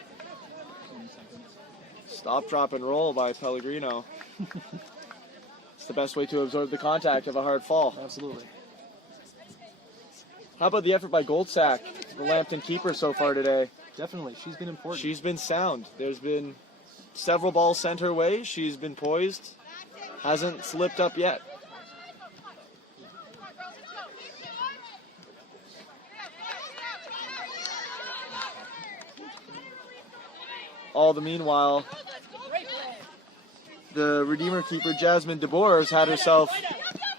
Stop, drop, and roll by Pellegrino. the best way to absorb the contact of a hard fall. Absolutely. How about the effort by Goldsack, the Lambton keeper so far today? Definitely. She's been important. She's been sound. There's been several balls sent her way. She's been poised. Hasn't slipped up yet. All the meanwhile, the Redeemer keeper, Jasmine DeBoer, has had herself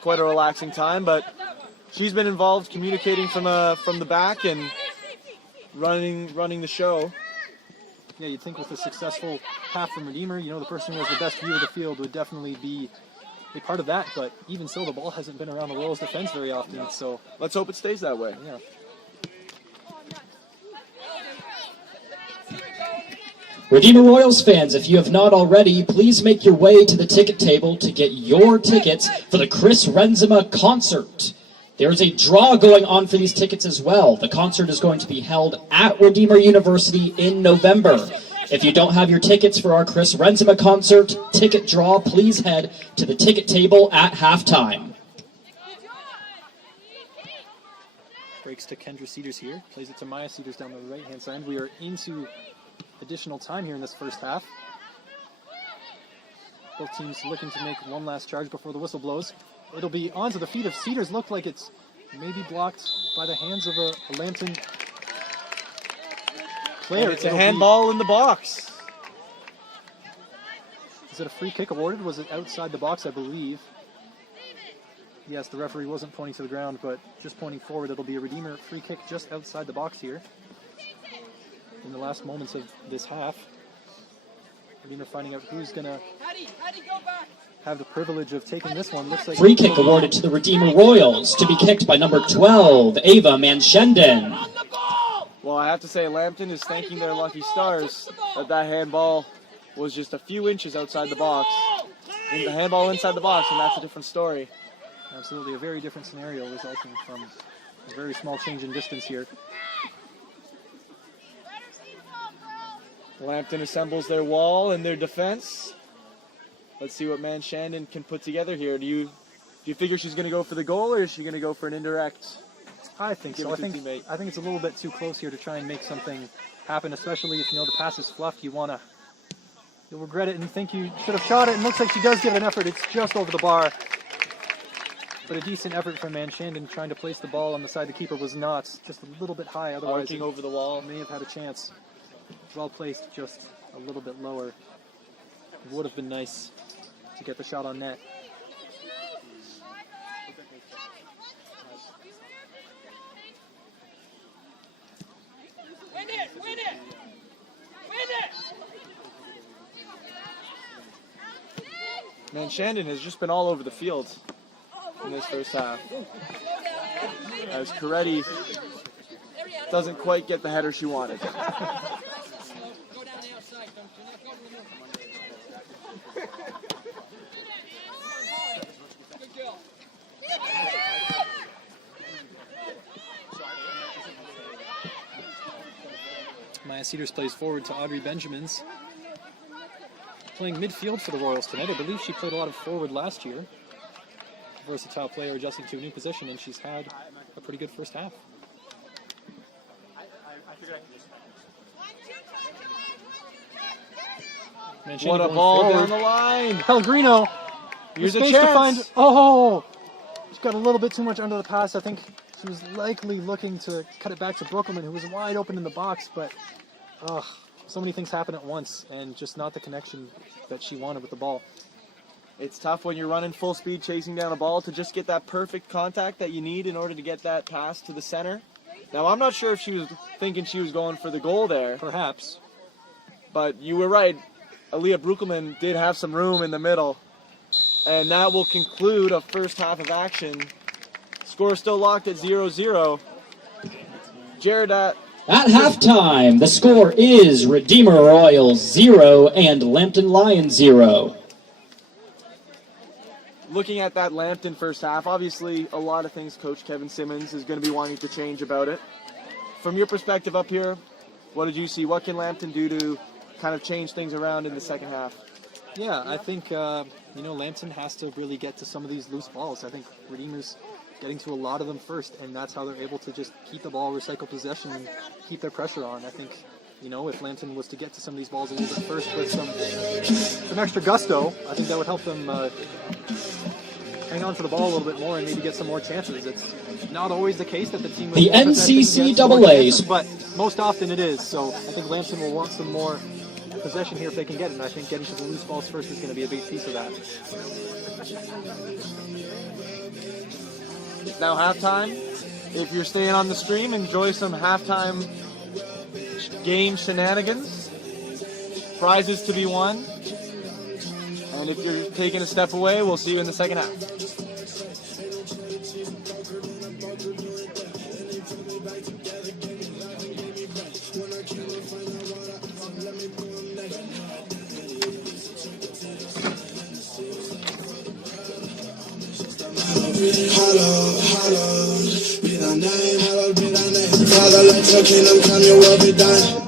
quite a relaxing time, but she's been involved communicating from the back and running the show. Yeah, you'd think with a successful half from Redeemer, you know, the person who has the best view of the field would definitely be a part of that, but even so, the ball hasn't been around the Royals' defense very often, so let's hope it stays that way. Yeah. Redeemer Royals fans, if you have not already, please make your way to the ticket table to get your tickets for the Chris Renzema concert. There's a draw going on for these tickets as well. The concert is going to be held at Redeemer University in November. If you don't have your tickets for our Chris Renzema concert ticket draw, please head to the ticket table at halftime. Breaks to Kendra Cedars here. Plays it to Maya Cedars down the right-hand side. We are into additional time here in this first half. Both teams looking to make one last charge before the whistle blows. It'll be onto the feet of Cedars. Look like it's maybe blocked by the hands of a Lambton player. And it's a handball in the box. Is it a free kick awarded? Was it outside the box, I believe? Yes, the referee wasn't pointing to the ground, but just pointing forward. It'll be a Redeemer free kick just outside the box here. In the last moments of this half, Redeemer finding out who's going to have the privilege of taking this one. Looks like free kick awarded to the Redeemer Royals to be kicked by number 12, Ava Manshenden. Well, I have to say, Lambton is thanking their lucky stars that handball was just a few inches outside the box. And the handball inside the box, and that's a different story. Absolutely, a very different scenario resulting from a very small change in distance here. Lambton assembles their wall and their defense. Let's see what Manshanden can put together here. Do you figure she's going to go for the goal, or is she going to go for an indirect? I think so. I think it's a little bit too close here to try and make something happen, especially if you know the pass is fluffed. You'll regret it and think you should have shot it. And looks like she does give it an effort. It's just over the bar. But a decent effort from Manshanden trying to place the ball on the side the keeper was not. Just a little bit high. Otherwise, arcing over the wall. May have had a chance. Well placed, just a little bit lower. It would have been nice to get the shot on net. Win it! Win it! Win it! Manshanden has just been all over the field in this first half. As Coretti doesn't quite get the header she wanted. Maya Cedars plays forward to Audrey Benjamins. Playing midfield for the Royals tonight. I believe she played a lot of forward last year. Versatile player adjusting to a new position, and she's had a pretty good first half. What a ball down the line. Pellegrino. Here's a chance. chance. To find, she got a little bit too much under the pass. I think she was likely looking to cut it back to Brooklyn, who was wide open in the box, but so many things happen at once, and just not the connection that she wanted with the ball. It's tough when you're running full speed chasing down a ball to just get that perfect contact that you need in order to get that pass to the center. Now, I'm not sure if she was thinking she was going for the goal there. Perhaps. But you were right. Aaliyah Bruckelman did have some room in the middle. And that will conclude a first half of action. Score still locked at 0-0. Jared, at halftime, the score is Redeemer Royals 0 and Lambton Lions 0. Looking at that Lambton first half, obviously a lot of things Coach Kevin Simmons is going to be wanting to change about it. From your perspective up here, what did you see? What can Lambton do to kind of change things around in the second half? Yeah, I think Lambton has to really get to some of these loose balls. I think Redeemer's getting to a lot of them first, and that's how they're able to just keep the ball, recycle possession, and keep their pressure on. I think, if Lambton was to get to some of these balls a little bit first with some extra gusto, I think that would help them hang on to the ball a little bit more and maybe get some more chances. It's not always the case that the team with The more possession gets more chances, NCCAA's, but most often it is. So I think Lambton will want some more possession here if they can get it, and I think getting to the loose balls first is going to be a big piece of that. It's now halftime. If you're staying on the stream, enjoy some halftime game shenanigans. Prizes to be won. And if you're taking a step away, we'll see you in the second half. Hallowed be thy name, hallowed be thy name. Father, let your kingdom come, your will be done.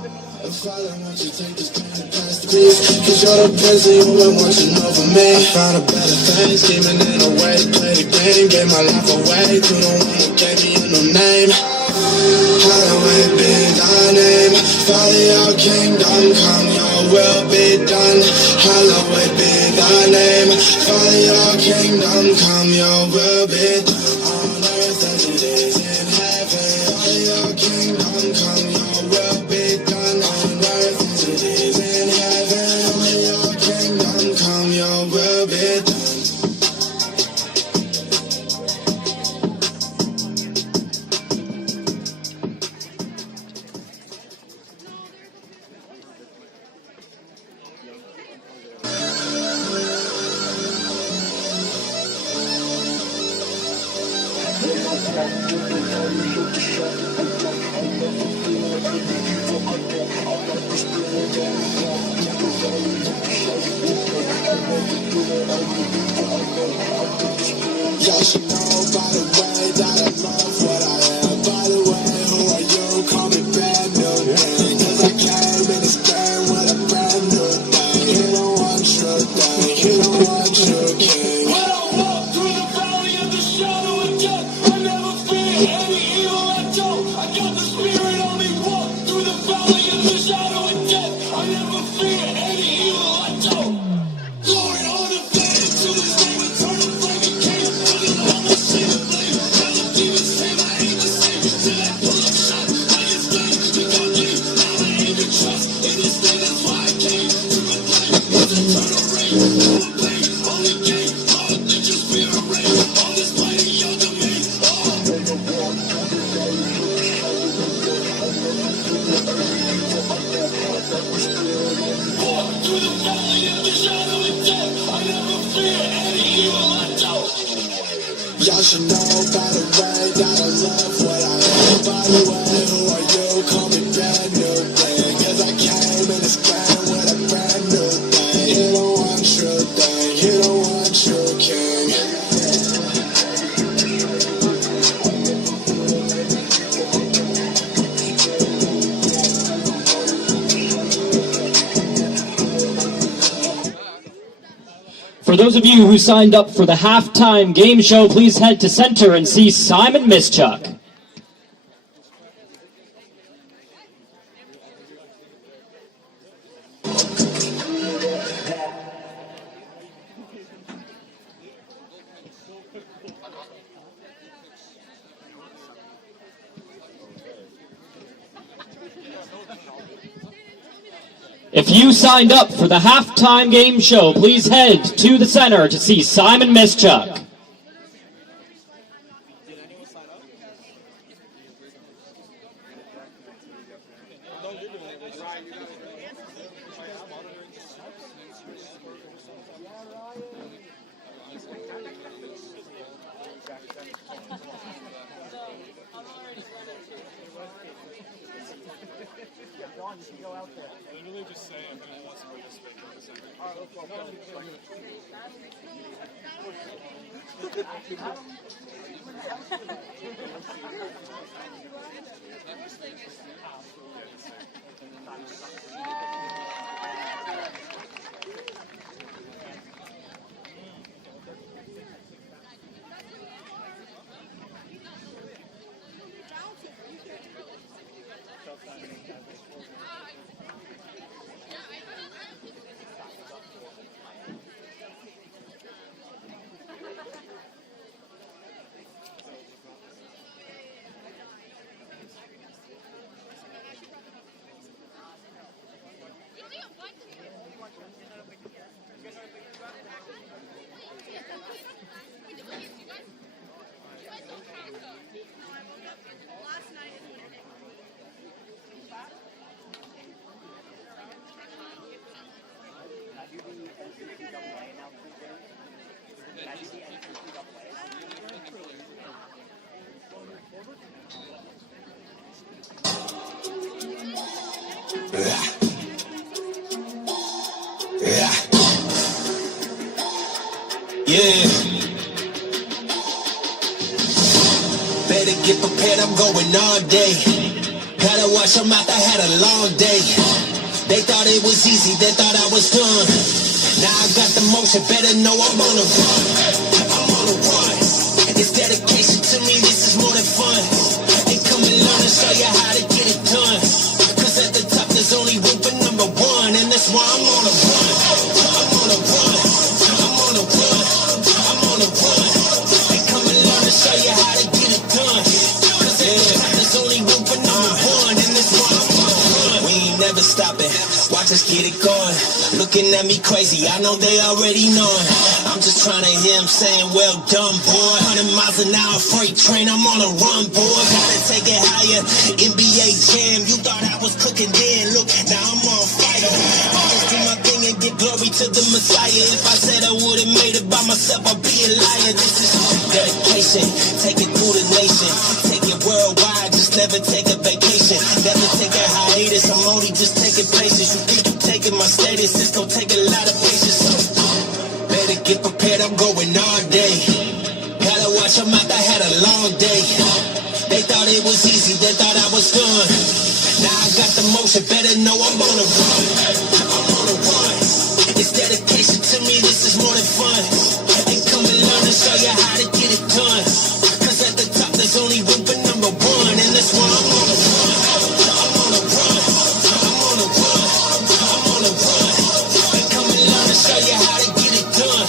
Father, won't you take this pain and pass the peace? Cause you're the prince and you are watching over me. I found a better thing, scheming in a way to play the game. Gave my life away to the one who gave me a new name. Hallowed be thy name. Father, your kingdom come, your will be done. Hallowed be thy name. Father, your kingdom come, your will be done. On earth as it is in heaven. Father, your kingdom come, your will be done. On earth as it is in heaven. Father, your kingdom come, your will be done. Y'all should know by the way that I love what I am. By the way, who are you? Call me brand new thing. Cause I came in this game with a brand new thing. You don't want your thing, you don't want your king. When I walk through the valley of the shadow of death, I never fear any evil I don't. I got the spirit on me. Walk through the valley of the shadow of death, I never fear any evil I don't. Glory on the fame to his name, eternal flaming king. Y'all should know by the way that I love what I am. By the way, who are you? Call me brand new thing. Cause I came in this game with a brand new thing. You don't want your thing, you don't want your king. For those of you who signed up for the halftime game show, please head to center and see Simon Mischuk. If you signed up for the halftime game show, please head to the center to see Simon Mischuk. Yeah. Better get prepared, I'm going all day. Gotta watch your mouth, I had a long day. They thought it was easy, they thought I was done. Now I got the motion, better know I'm on the run. I'm on the run. It's dedication to me, this is more than fun. And come and learn and show you how to get it done. Cause at the top there's only room for number one. And that's why I'm on the run. I'm on the run. I'm on the run. I'm on the run. And come and learn and show you how to get it done. Cause at the top there's only room for number one. And that's why I'm on the run. We ain't never stopping. Watch us get it going. Looking at me crazy, I know they already know it. I'm just trying to hear him saying, well done, boy. 100 miles an hour freight train, I'm on a run, boy. Gotta take it higher, NBA jam. You thought I was cooking then, look, now I'm on fire. I just do my thing and get glory to the Messiah. If I said I would've made it by myself, I'd be a liar. This is dedication, take it through the nation. Take it worldwide, just never take a vacation. Never take a hiatus, I'm only just taking places. You think you taking my status, it's gonna take a lot of patience. So, better get prepared, I'm going all day. Gotta watch your mouth, I had a long day. They thought it was easy, they thought I was done. Now I got the motion, better know I'm on the run. I'm on the run. It's dedication to me, this is more than fun. And come and learn and show you how to get it done. Cause at the top there's only room for number one. And that's why I'm on the run. I'm on the run. I'm on the run. I'm on the run. And come and learn and show you how to get it done.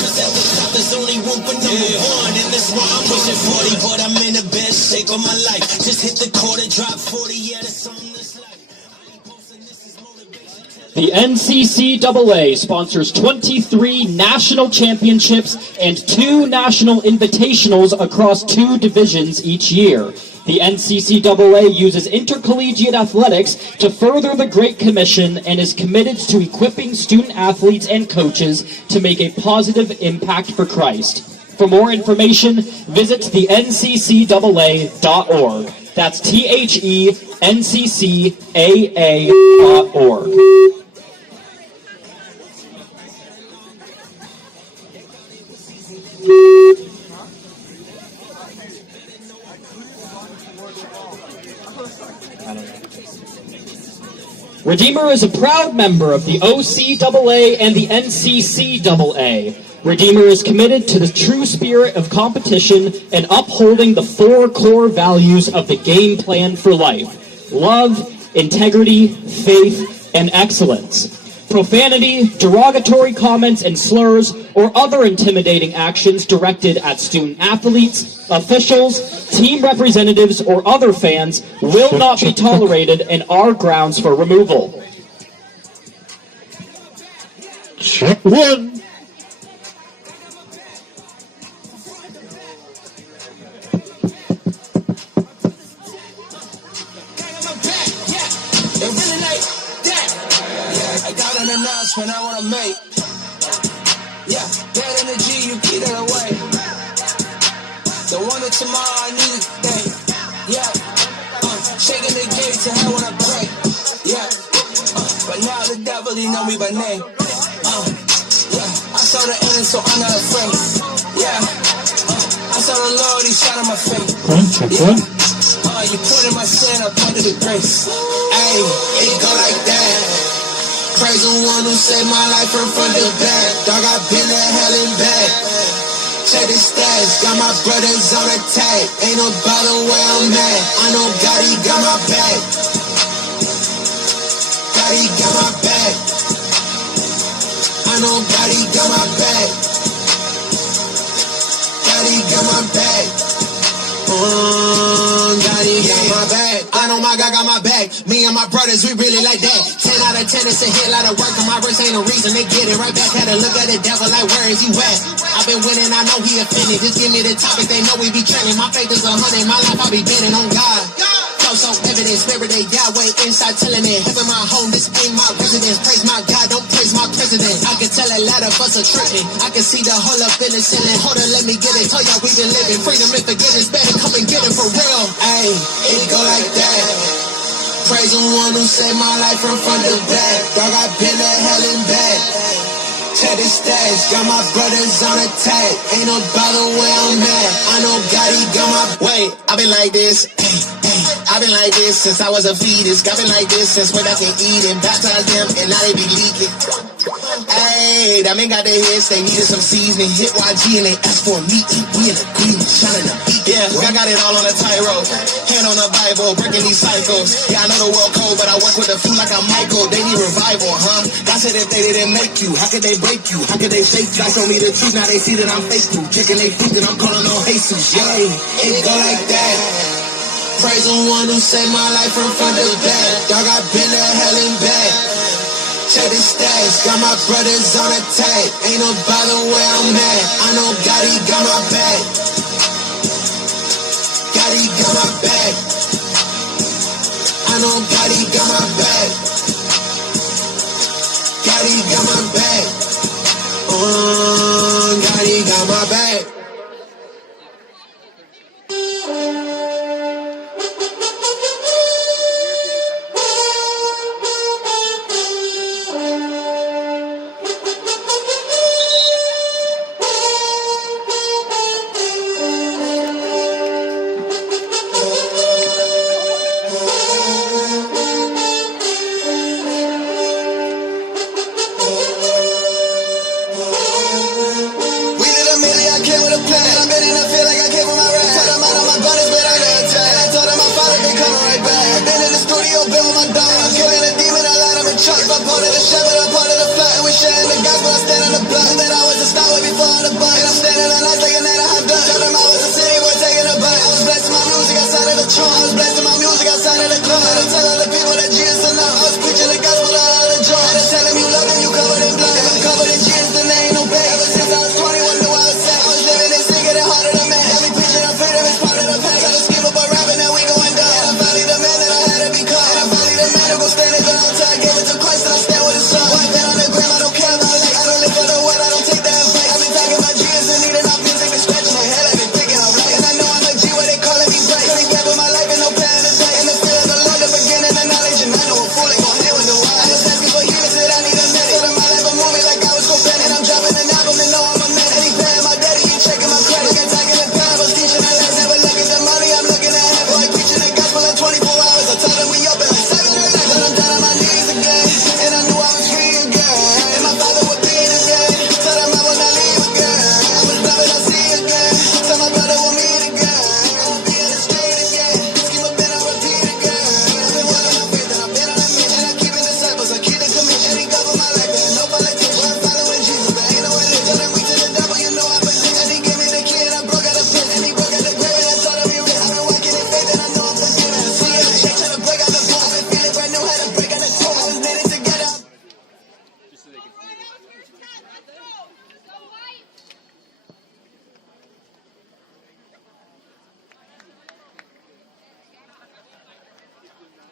Cause at the top there's only room for number one. And that's why I'm pushing 40, but I'm in the best shape of my life. Just hit the court and drop 40, yeah, that's something that's life. I ain't posting, this is motivation. The NCCAA sponsors 23 national championships and 2 national invitationals across 2 divisions each year. The NCCAA uses intercollegiate athletics to further the Great Commission and is committed to equipping student athletes and coaches to make a positive impact for Christ. For more information, visit theNCCAA.org. That's THENCCAA.org. Redeemer is a proud member of the OCAA and the NCCAA. Redeemer is committed to the true spirit of competition and upholding the 4 core values of the game plan for life: love, integrity, faith, and excellence. Profanity, derogatory comments and slurs, or other intimidating actions directed at student athletes, officials, team representatives, or other fans will not be tolerated and are grounds for removal. Check 1. Announcement I wanna make. Yeah, that energy, you keep that away. The one that tomorrow I need today. Yeah, shaking the gate to hell when I pray. Yeah, but now the devil, he know me by name. Yeah, I saw the end, so I'm not afraid. Yeah, I saw the Lord, he shot on my face. Yeah, you pointed my sin, I pointed the grace. Ayy, it go like that. Praise the one who saved my life from front to back. Dog, I've been to hell and back. Check the stats, got my brothers on attack. Ain't no bottom where I'm at. I know God, he got my back. God, he got my back. I know God, he got my back. God, he got my back. God, he got my back. I know my God got my back. Me and my brothers, we really like that. 10 out of 10, it's a hit, lot of work. And my verse ain't no reason they get it right back. Had to look at the devil like, where is he at? I've been winning, I know he offended. Just give me the topic, they know we be trending. My faith is 100, my life I be betting on God. So evident, spirit of Yahweh inside telling it. Heaven my home, this ain't my residence. Praise my God, don't praise my president. I can tell a lot of us are tripping. I can see the hole up in the ceiling. Hold on, let me get it. Tell y'all we been living. Freedom and forgiveness, better come and get it for real. Ayy, it go like that. Praise the one who saved my life from front to back. Dog, I've been to hell and back. Check the stats, got my brothers on attack. Ain't no bother where I'm at. I know God, he got my... Wait, I've been like this. I've been like this since I was a fetus. I've been like this since way back in Eden. Baptized them and now they be leaking. Ayy, that man got their hits, they needed some seasoning. Hit YG and they asked for a meeting. We in agreement, shining the beat. Yeah, I got it all on a tightrope. Hand on the Bible, breaking these cycles. Yeah, I know the world cold, but I work with the food like I'm Michael. They need revival, huh? God said if they didn't make you, how could they break you? How could they shake you? God showed me the truth, now they see that I'm face through. Kicking they feet, and I'm calling on Jesus. Yeah, it go like that. Praise the one who saved my life from front to back. Dog, I've been to hell and back. Check the stats, got my brothers on attack. Ain't no bother where I'm at. I know God, he got my back. God, he got my back. I know God, he got my back. God, he got my back. God, he got my back.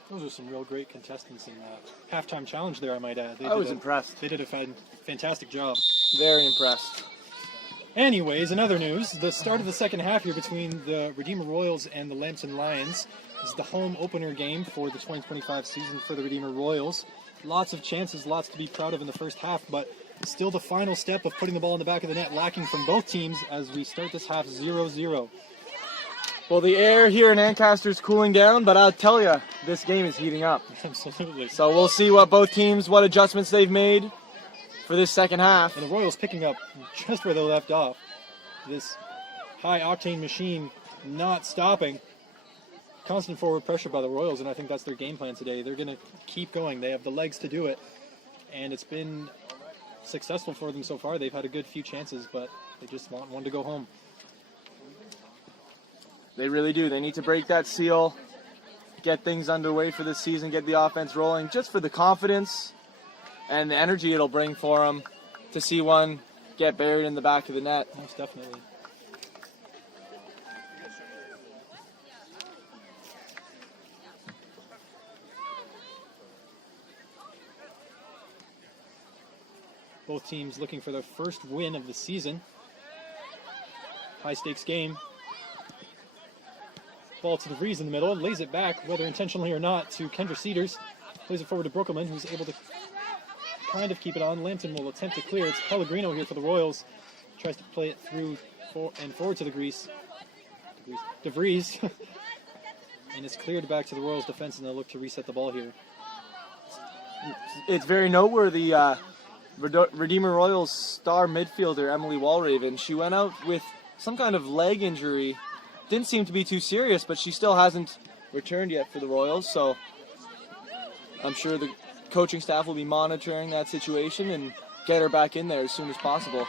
Those are some real great contestants in the halftime challenge there, I might add. I was impressed. They did a fantastic job. Very impressed. Anyways, in other news, the start of the second half here between the Redeemer Royals and the Lambton Lions is the home opener game for the 2025 season for the Redeemer Royals. Lots of chances, lots to be proud of in the first half, but still the final step of putting the ball in the back of the net lacking from both teams as we start this half 0-0. Well, the air here in Ancaster is cooling down, but I'll tell you, this game is heating up. Absolutely. So we'll see what adjustments they've made for this second half. And the Royals picking up just where they left off. This high-octane machine not stopping. Constant forward pressure by the Royals, and I think that's their game plan today. They're going to keep going. They have the legs to do it, and it's been successful for them so far. They've had a good few chances, but they just want one to go home. They really do. They need to break that seal, get things underway for this season, get the offense rolling, just for the confidence and the energy it'll bring for them to see one get buried in the back of the net. Most definitely. Both teams looking for their first win of the season. High-stakes game. ball to DeVries in the middle and lays it back, whether intentionally or not, to Kendra Cedars. Plays it forward to Brookelman, who's able to kind of keep it on. Lambton will attempt to clear. It's Pellegrino here for the Royals. Tries to play it through and forward to DeVries. And it's cleared back to the Royals defense, and they'll look to reset the ball here. It's very noteworthy. Redeemer Royals star midfielder Emily Walraven, she went out with some kind of leg injury. Didn't seem to be too serious, but she still hasn't returned yet for the Royals, so I'm sure the coaching staff will be monitoring that situation and get her back in there as soon as possible.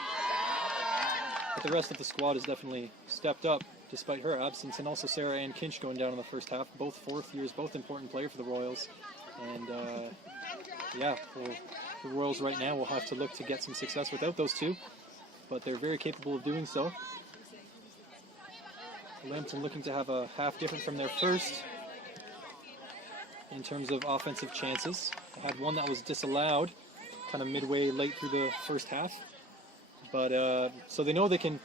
But the rest of the squad has definitely stepped up despite her absence, and also Sarah Ann Kinch going down in the first half. Both fourth years, both important player for the Royals. And the Royals right now will have to look to get some success without those two, but they're very capable of doing so. Lambton looking to have a half different from their first in terms of offensive chances. They had one that was disallowed kind of midway late through the first half, but so they know they can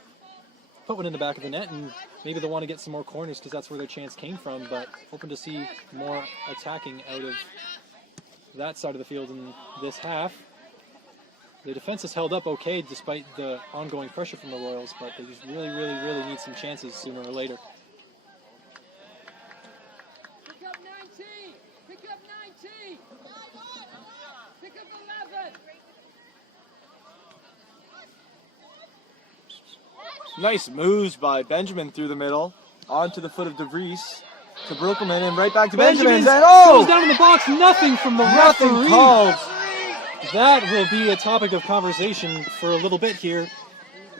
put one in the back of the net, and maybe they'll want to get some more corners because that's where their chance came from, but hoping to see more attacking out of that side of the field in this half. The defense has held up okay despite the ongoing pressure from the Royals, but they just really, really, really need some chances sooner or later. Pick up 19! Pick up 19! Pick up 11! Nice moves by Benjamin through the middle, onto the foot of DeVries, to Brookelman, and right back to Benjamin. And goes down in the box, nothing from the nothing referee. called. That will be a topic of conversation for a little bit here.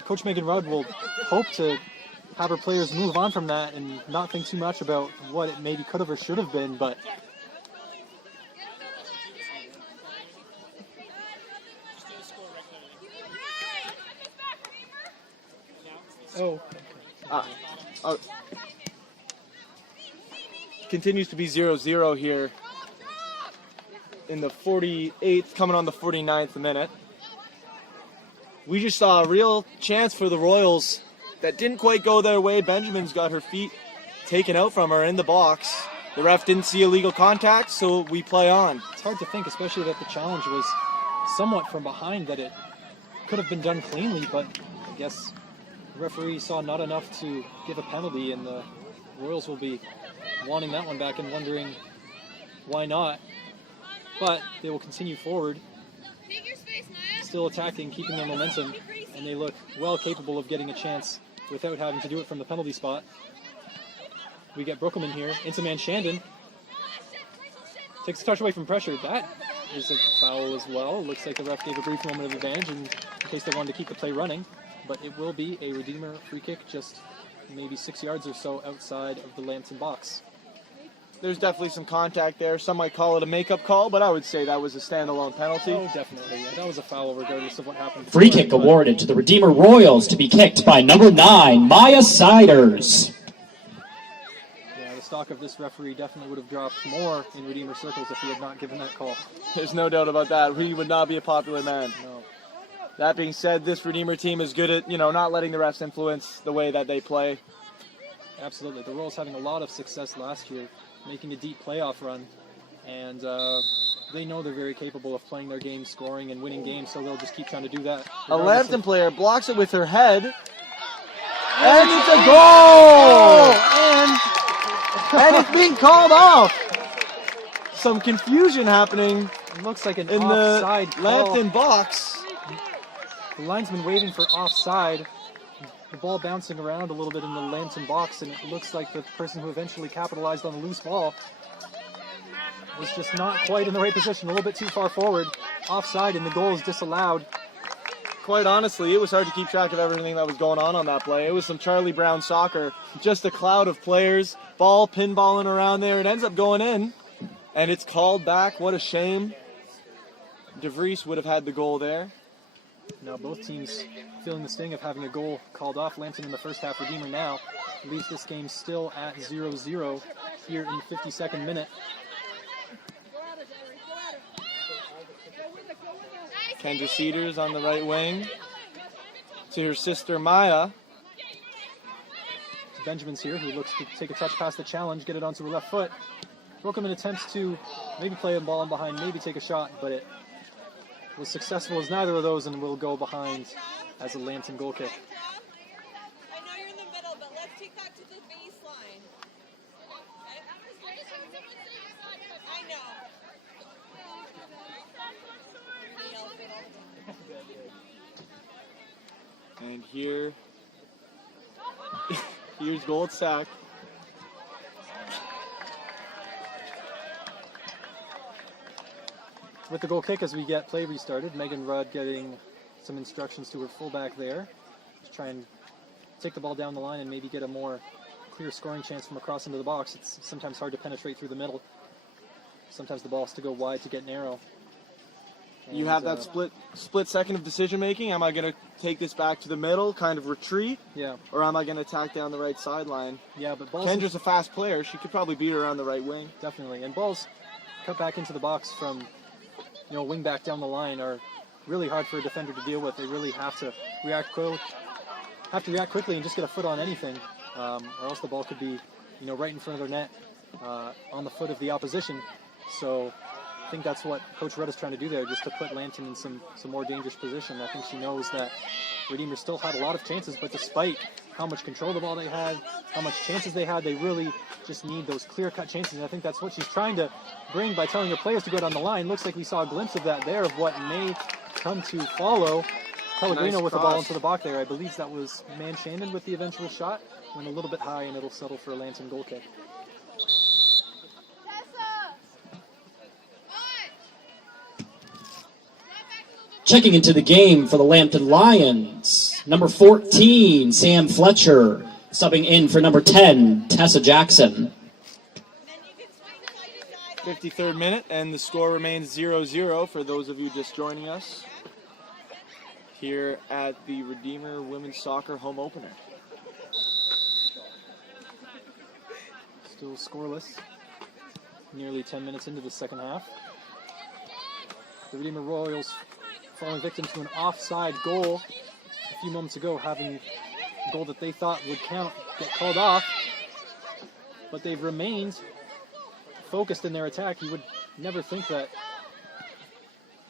Coach Megan Rudd will hope to have her players move on from that and not think too much about what it maybe could have or should have been, but Continues to be 0-0 here in the 48th, coming on the 49th minute. We just saw a real chance for the Royals that didn't quite go their way. Benjamin's got her feet taken out from her in the box. The ref didn't see illegal contact, so we play on. It's hard to think, especially that the challenge was somewhat from behind, that it could have been done cleanly, but I guess the referee saw not enough to give a penalty, and the Royals will be wanting that one back and wondering why not. But they will continue forward, still attacking, keeping their momentum, and they look well capable of getting a chance without having to do it from the penalty spot. We get Brookelman here into Manchandon. Takes a touch away from pressure. That is a foul as well. It looks like the ref gave a brief moment of advantage in case they wanted to keep the play running. But it will be a Redeemer free kick just maybe 6 yards or so outside of the Lambton box. There's definitely some contact there. Some might call it a makeup call, but I would say that was a standalone penalty. Oh, definitely. Yeah, that was a foul regardless of what happened. Free kick awarded to the Redeemer Royals to be kicked by number 9, Maya Siders. Yeah, the stock of this referee definitely would have dropped more in Redeemer circles if he had not given that call. There's no doubt about that. He would not be a popular man. No. That being said, this Redeemer team is good at, not letting the refs influence the way that they play. Absolutely. The Royals having a lot of success last year, making a deep playoff run, and they know they're very capable of playing their game, scoring, and winning games, so they'll just keep trying to do that. A Lambton player blocks it with her head, and it's a goal! And it's being called off. Some confusion happening. It looks like an in offside the Lambton box. The linesman waving for offside. The ball bouncing around a little bit in the Lambton box, and it looks like the person who eventually capitalized on the loose ball was just not quite in the right position, a little bit too far forward. Offside, and the goal is disallowed. Quite honestly, it was hard to keep track of everything that was going on that play. It was some Charlie Brown soccer, just a cloud of players, ball pinballing around there. It ends up going in, and it's called back. What a shame. DeVries would have had the goal there. Now both teams feeling the sting of having a goal called off. Lambton in the first half, Redeemer now leaves this game still at 0-0 here in the 52nd minute. Kendra Cedars on the right wing to her sister Maya. Benjamin's here, who looks to take a touch past the challenge, get it onto her left foot. Brooklyn attempts to maybe play a ball in behind, maybe take a shot, but it was successful as neither of those and will go behind as a Lambton goal kick. I know you're in the middle, but let's take that to the baseline. I know. And here's Goldsack. With the goal kick as we get play restarted, Megan Rudd getting some instructions to her fullback there to try and take the ball down the line and maybe get a more clear scoring chance from across into the box. It's sometimes hard to penetrate through the middle. Sometimes the ball has to go wide to get narrow. You have that split second of decision making. Am I going to take this back to the middle, kind of retreat? Yeah. Or am I going to attack down the right sideline? Yeah, but Kendra's a fast player. She could probably beat her on the right wing. Definitely. And balls cut back into the box from wing back down the line are really hard for a defender to deal with. They really have to react quickly and just get a foot on anything, or else the ball could be, right in front of their net on the foot of the opposition. So I think that's what Coach Rudd is trying to do there, just to put Lambton in some more dangerous position. I think she knows that Redeemer still had a lot of chances, but despite how much control of the ball they had, how much chances they had, they really just need those clear-cut chances. And I think that's what she's trying to bring by telling her players to go down the line. Looks like we saw a glimpse of that there, of what may come to follow. Pellegrino Nice with the cross. ball into the box there. I believe that was Man Shannon with the eventual shot. Went a little bit high, and it'll settle for a Lambton goal kick. Checking into the game for the Lambton Lions, number 14, Sam Fletcher. Subbing in for number 10, Tessa Jackson. 53rd minute, and the score remains 0-0 for those of you just joining us here at the Redeemer Women's Soccer home opener. Still scoreless. Nearly 10 minutes into the second half. The Redeemer Royals falling victim to an offside goal a few moments ago, having a goal that they thought would count get called off, but they've remained focused in their attack. You would never think that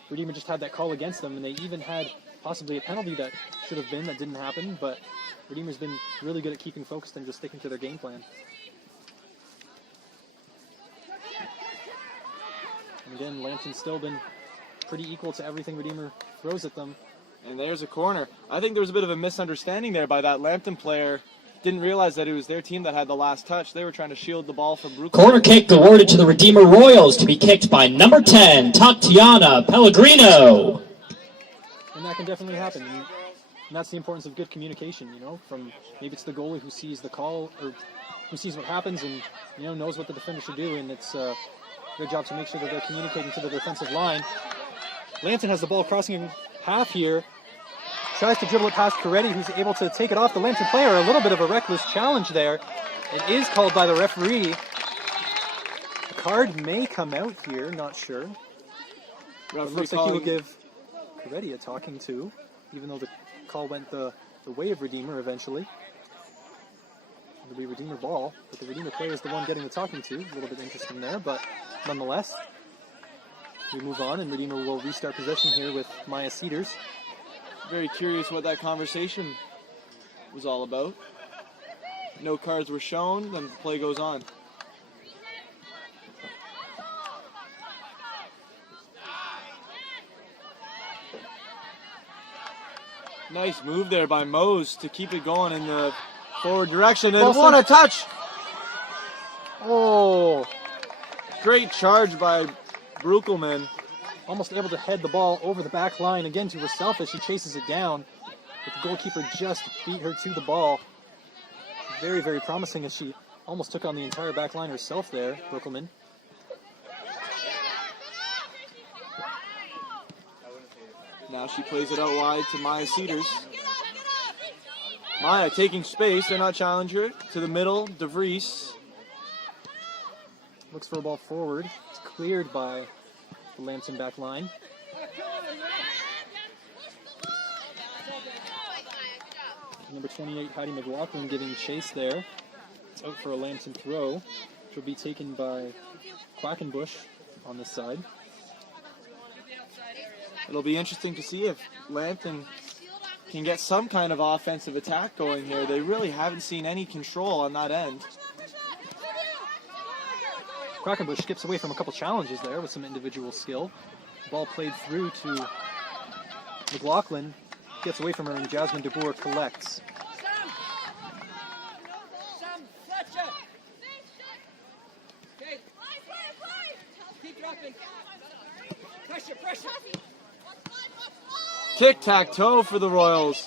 Redeemer just had that call against them, and they even had possibly a penalty that should have been, that didn't happen, but Redeemer's been really good at keeping focused and just sticking to their game plan. And again, Lambton's still been pretty equal to everything Redeemer throws at them. And there's a corner. I think there was a bit of a misunderstanding there by that Lambton player. Didn't realize that it was their team that had the last touch. They were trying to shield the ball from Brooklyn. Corner kick awarded to the Redeemer Royals to be kicked by number 10, Tatiana Pellegrino. And that can definitely happen. And that's the importance of good communication, from maybe it's the goalie who sees the call or who sees what happens and, knows what the defender should do. And it's their job to make sure that they're communicating to the defensive line. Lambton has the ball crossing half here. Tries to dribble it past Coretti, who's able to take it off the Lambton player. A little bit of a reckless challenge there. It is called by the referee. A card may come out here, not sure. It looks like he will give Coretti a talking to, even though the call went the way of Redeemer eventually. It'll be Redeemer ball, but the Redeemer player is the one getting the talking to. A little bit interesting there, but nonetheless, we move on, and Redeemer will restart possession here with Maya Cedars. Very curious what that conversation was all about. No cards were shown, then the play goes on. Nice move there by Mose to keep it going in the forward direction. And what a touch! Oh, great charge by Bruckelman. Almost able to head the ball over the back line again to herself as she chases it down. But the goalkeeper just beat her to the ball. Very, very promising as she almost took on the entire back line herself there, Bruckelman. Now she plays it out wide to Maya Cedars. Maya taking space, they're not challenging her. To the middle, DeVries. Looks for a ball forward. It's cleared by the Lambton back line. Number 28, Heidi McLaughlin, giving chase there. It's out for a Lambton throw, which will be taken by Quackenbush on this side. It'll be interesting to see if Lambton can get some kind of offensive attack going here. They really haven't seen any control on that end. Quackenbush skips away from a couple challenges there with some individual skill. Ball played through to McLaughlin, gets away from her, and Jasmine DeBoer collects. Sam Fletcher. Okay. Keep dropping. Pressure. Tic-tac-toe for the Royals.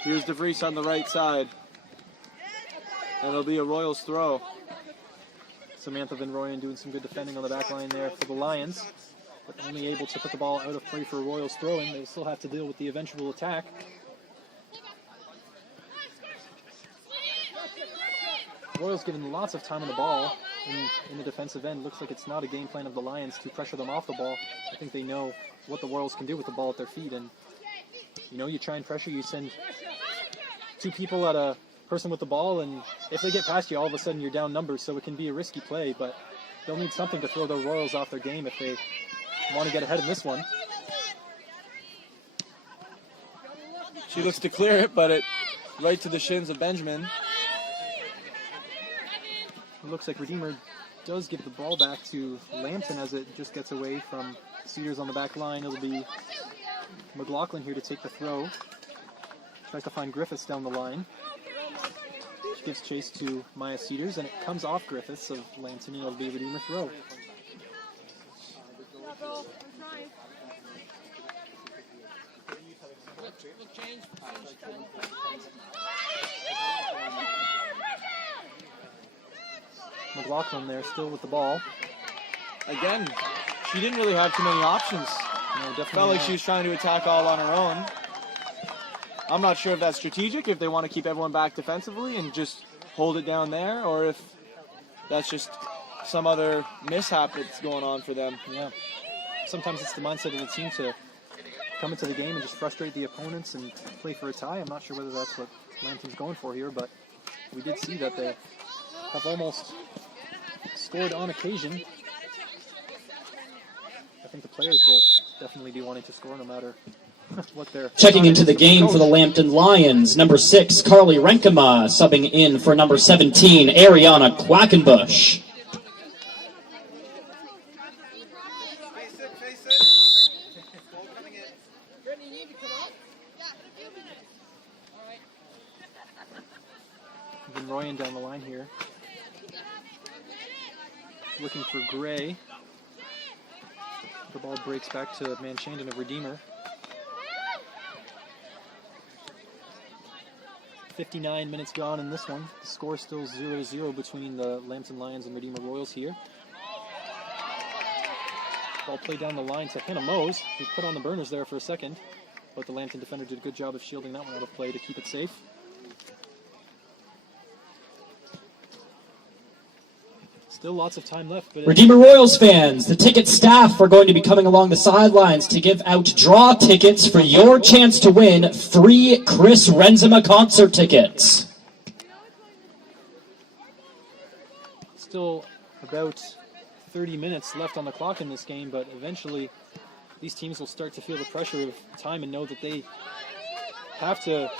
Here's DeVries on the right side. And it'll be a Royals throw. Samantha Van Royen doing some good defending on the back line there for the Lions, but only able to put the ball out of play for Royals throwing. They still have to deal with the eventual attack. Royals given lots of time on the ball in the defensive end. Looks like it's not a game plan of the Lions to pressure them off the ball. I think they know what the Royals can do with the ball at their feet, and you try and pressure, you send two people at a person with the ball, and if they get past you, all of a sudden you're down numbers, so it can be a risky play, but they'll need something to throw the Royals off their game if they want to get ahead in this one. She looks to clear it, but it right to the shins of Benjamin. It looks like Redeemer does give the ball back to Lambton as it just gets away from Cedars on the back line. It'll be McLaughlin here to take the throw. Tries to find Griffiths down the line. She gives chase to Maya Cedars, and it comes off Griffiths of Lambton, and it'll be a Redeemer throw. McLaughlin there still with the ball. Again, she didn't really have too many options. No, definitely Felt like not. she was trying to attack all on her own. I'm not sure if that's strategic, if they want to keep everyone back defensively and just hold it down there, or if that's just some other mishap that's going on for them. Yeah. Sometimes it's the mindset of the team to come into the game and just frustrate the opponents and play for a tie. I'm not sure whether that's what Lambton's going for here, but we did see that they have almost scored on occasion. I think the players will definitely be wanting to score no matter what they're... Checking into the game for the Lambton Lions, number 6, Carly Renkema, subbing in for number 17, Ariana Quackenbush. Van Royen down the line here. Looking for Gray. The ball breaks back to Manchandon of Redeemer. 59 minutes gone in this one. The score still 0-0 between the Lambton Lions and Redeemer Royals here. Ball played down the line to Hannah Mose, who put on the burners there for a second, but the Lambton defender did a good job of shielding that one out of play to keep it safe. Still lots of time left. But Redeemer Royals fans, the ticket staff are going to be coming along the sidelines to give out draw tickets for your chance to win free Chris Renzema concert tickets. Still about 30 minutes left on the clock in this game, but eventually these teams will start to feel the pressure of time and know that they have to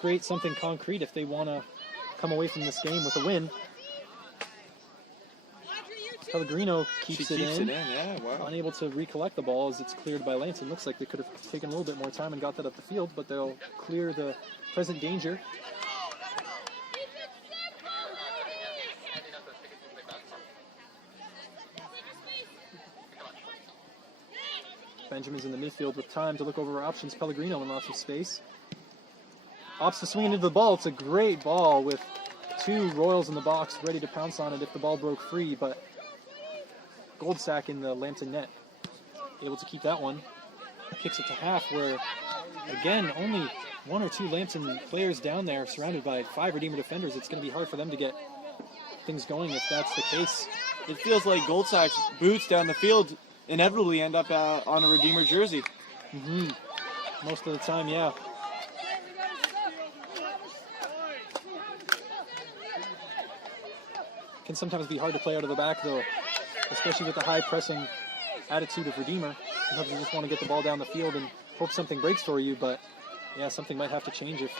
create something concrete if they want to come away from this game with a win. Pellegrino keeps it in. Yeah, wow. Unable to recollect the ball as it's cleared by Lambton. Looks like they could have taken a little bit more time and got that up the field, but they'll clear the present danger. Benjamin's in the midfield with time to look over her options. Pellegrino in lots of space. Opts to swing into the ball. It's a great ball with two Royals in the box ready to pounce on it if the ball broke free, but Goldsack in the Lambton net able to keep that one. Kicks it to half where, again, only one or two Lambton players down there surrounded by 5 Redeemer defenders. It's going to be hard for them to get things going if that's the case. It feels like Goldsack's boots down the field inevitably end up on a Redeemer jersey. Most of the time, yeah. can sometimes be hard to play out of the back, though, especially with the high pressing attitude of Redeemer. Sometimes you just want to get the ball down the field and hope something breaks for you, but yeah, something might have to change if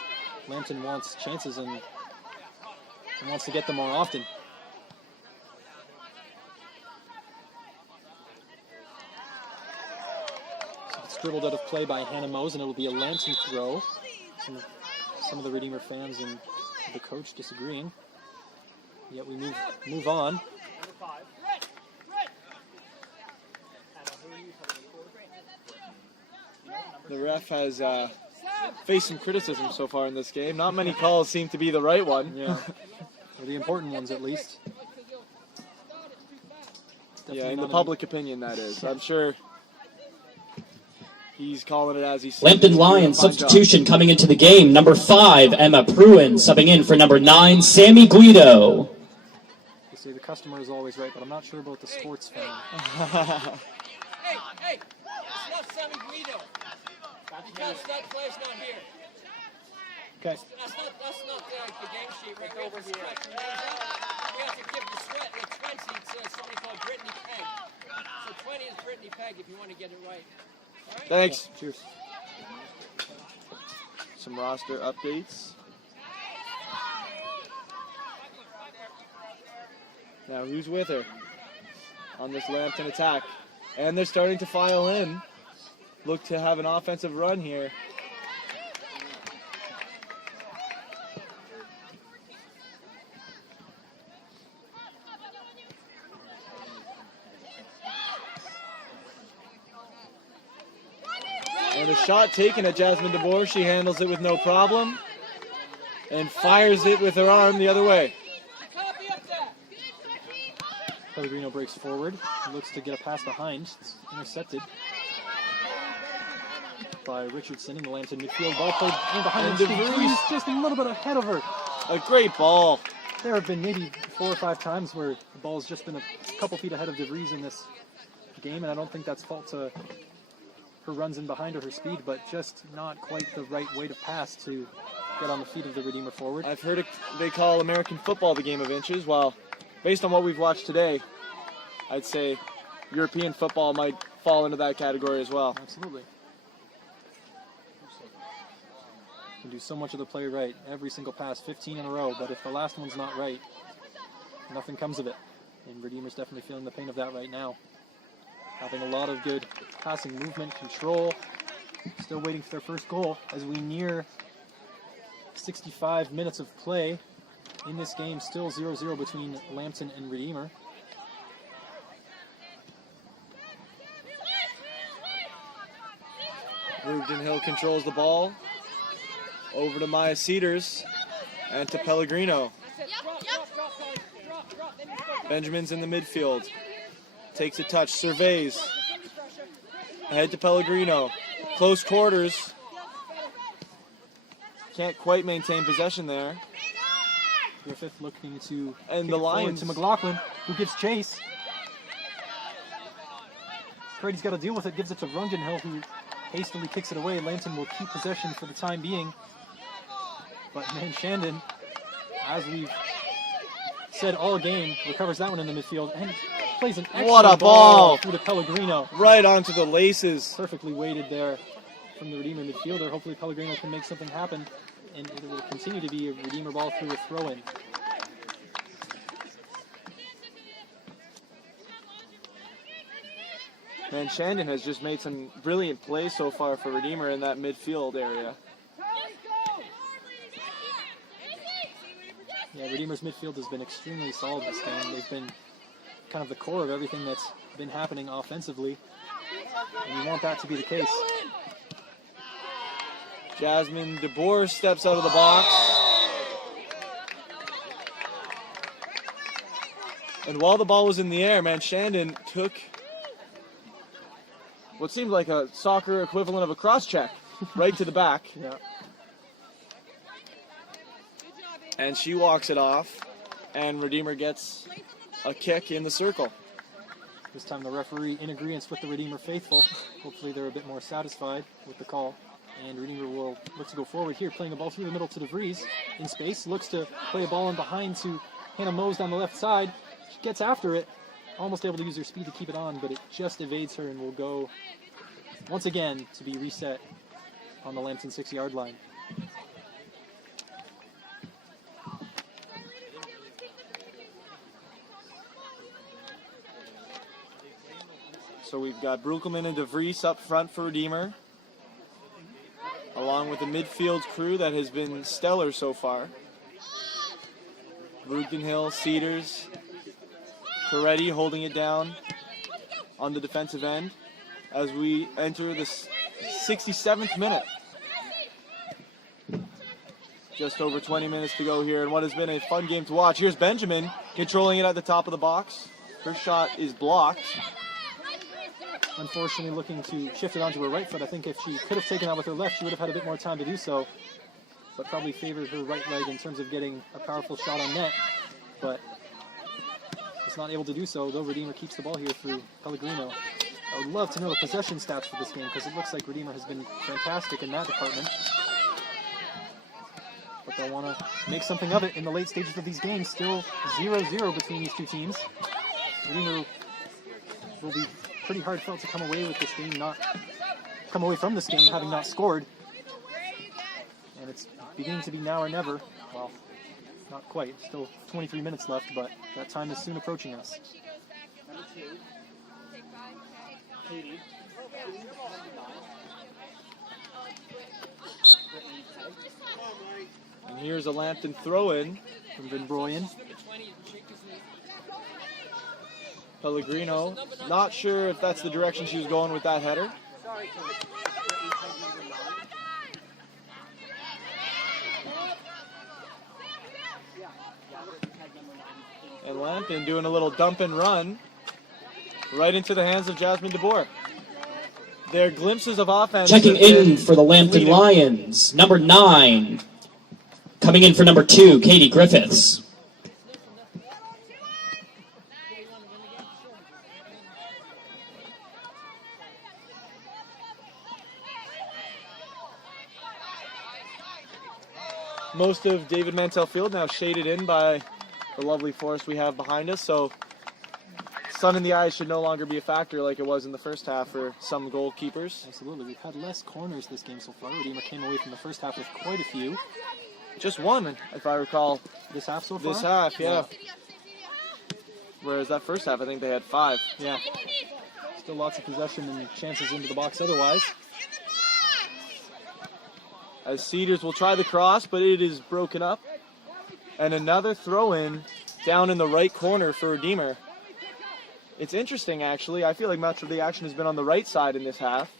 Lambton wants chances and wants to get them more often. So it's dribbled out of play by Hannah Mose, and it'll be a Lambton throw. Some of the Redeemer fans and the coach disagreeing. Yet we move on. The ref has faced some criticism so far in this game. Not many calls seem to be the right one. Yeah, well, the important ones at least. Yeah, in the public opinion, that is. I'm sure he's calling it as he sees Lambton it. Lions substitution coming into the game. Number 5, Emma Pruin, subbing in for number 9, Sammy Guido. They say the customer is always right, but I'm not sure about the sports fan. Hey, it's not Sammy Guido. Because that play's not here. Okay. That's not the game sheet right over here. We have to give the 20 to somebody called Brittany Pegg. So 20 is Brittany Pegg if you want to get it right. All right? Thanks. Cheers. Some roster updates. Now who's with her on this Lambton attack? And they're starting to file in. Look to have an offensive run here. And a shot taken at Jasmine DeBoer. She handles it with no problem and fires it with her arm the other way. Pellegrino breaks forward. He looks to get a pass behind. It's intercepted by Richardson in the Lambton midfield. Ball played in behind. And DeVries just a little bit ahead of her. A great ball. There have been maybe 4 or 5 times where the ball's just been a couple feet ahead of DeVries in this game, and I don't think that's fault to her runs in behind or her speed, but just not quite the right way to pass to get on the feet of the Redeemer forward. I've heard they call American football the game of inches. Well, based on what we've watched today, I'd say European football might fall into that category as well. Absolutely. Can do so much of the play right. Every single pass, 15 in a row, but if the last one's not right, nothing comes of it. And Redeemer's definitely feeling the pain of that right now. Having a lot of good passing movement, control. Still waiting for their first goal as we near 65 minutes of play in this game. Still 0-0 between Lambton and Redeemer. Rugden Hill controls the ball. Over to Maya Cedars and to Pellegrino. Benjamin's in the midfield. Takes a touch, surveys. Ahead to Pellegrino. Close quarters. Can't quite maintain possession there. Griffith looking to and the Lions to McLaughlin, who gives chase. Brady's got to deal with it, gives it to Rungden Hill, who hastily kicks it away. Lambton will keep possession for the time being. But man, Shandon, as we've said all game, recovers that one in the midfield and plays an excellent ball through to Pellegrino. Right onto the laces. Perfectly weighted there from the Redeemer midfielder. Hopefully Pellegrino can make something happen, and it will continue to be a Redeemer ball through a throw-in. Man, Shandon has just made some brilliant plays so far for Redeemer in that midfield area. Yeah, Redeemer's midfield has been extremely solid this game. They've been kind of the core of everything that's been happening offensively, and you want that to be the case. Jasmine DeBoer steps out of the box. And while the ball was in the air, man, Shandon took what seemed like a soccer equivalent of a cross-check right to the back. Yeah. And she walks it off, and Redeemer gets a kick in the circle. This time the referee in agreement with the Redeemer faithful. Hopefully they're a bit more satisfied with the call. And Redeemer will look to go forward here, playing a ball through the middle to DeVries in space. Looks to play a ball in behind to Hannah Mose down the left side. She gets after it, almost able to use her speed to keep it on, but it just evades her and will go once again to be reset on the Lambton 6-yard line. So we've got Brukelman and DeVries up front for Redeemer, along with the midfield crew that has been stellar so far. Rugenhill, Cedars, Peretti holding it down on the defensive end as we enter the 67th minute. Just over 20 minutes to go here, and what has been a fun game to watch. Here's Benjamin controlling it at the top of the box. Her shot is blocked. Unfortunately, looking to shift it onto her right foot. I think if she could have taken that with her left, she would have had a bit more time to do so, but probably favored her right leg in terms of getting a powerful shot on net, but was not able to do so, though Redeemer keeps the ball here through Pellegrino. I would love to know the possession stats for this game, because it looks like Redeemer has been fantastic in that department. But they'll want to make something of it in the late stages of these games. Still 0-0 between these two teams. Redeemer will be pretty hard felt to come away with this game, come away from this game having not scored. And it's beginning to be now or never. Well, not quite. Still 23 minutes left, but that time is soon approaching us. And here's a Lambton throw-in from Van Broyen. Pellegrino, not sure if that's the direction she was going with that header. And Lambton doing a little dump and run right into the hands of Jasmine DeBoer. Their glimpses of offense. Checking in for the Lambton Lions, number 9. Coming in for number 2, Katie Griffiths. Most of David Mantell Field now shaded in by the lovely forest we have behind us, so sun in the eyes should no longer be a factor like it was in the first half for some goalkeepers. Absolutely. We've had less corners this game so far. Redeemer came away from the first half with quite a few. Just one, if I recall. This half so far? This half, yeah. Whereas that first half, I think they had 5. Yeah. Still lots of possession and chances into the box otherwise. As Cedars will try the cross, but it is broken up. And another throw-in down in the right corner for Redeemer. It's interesting, actually. I feel like much of the action has been on the right side in this half,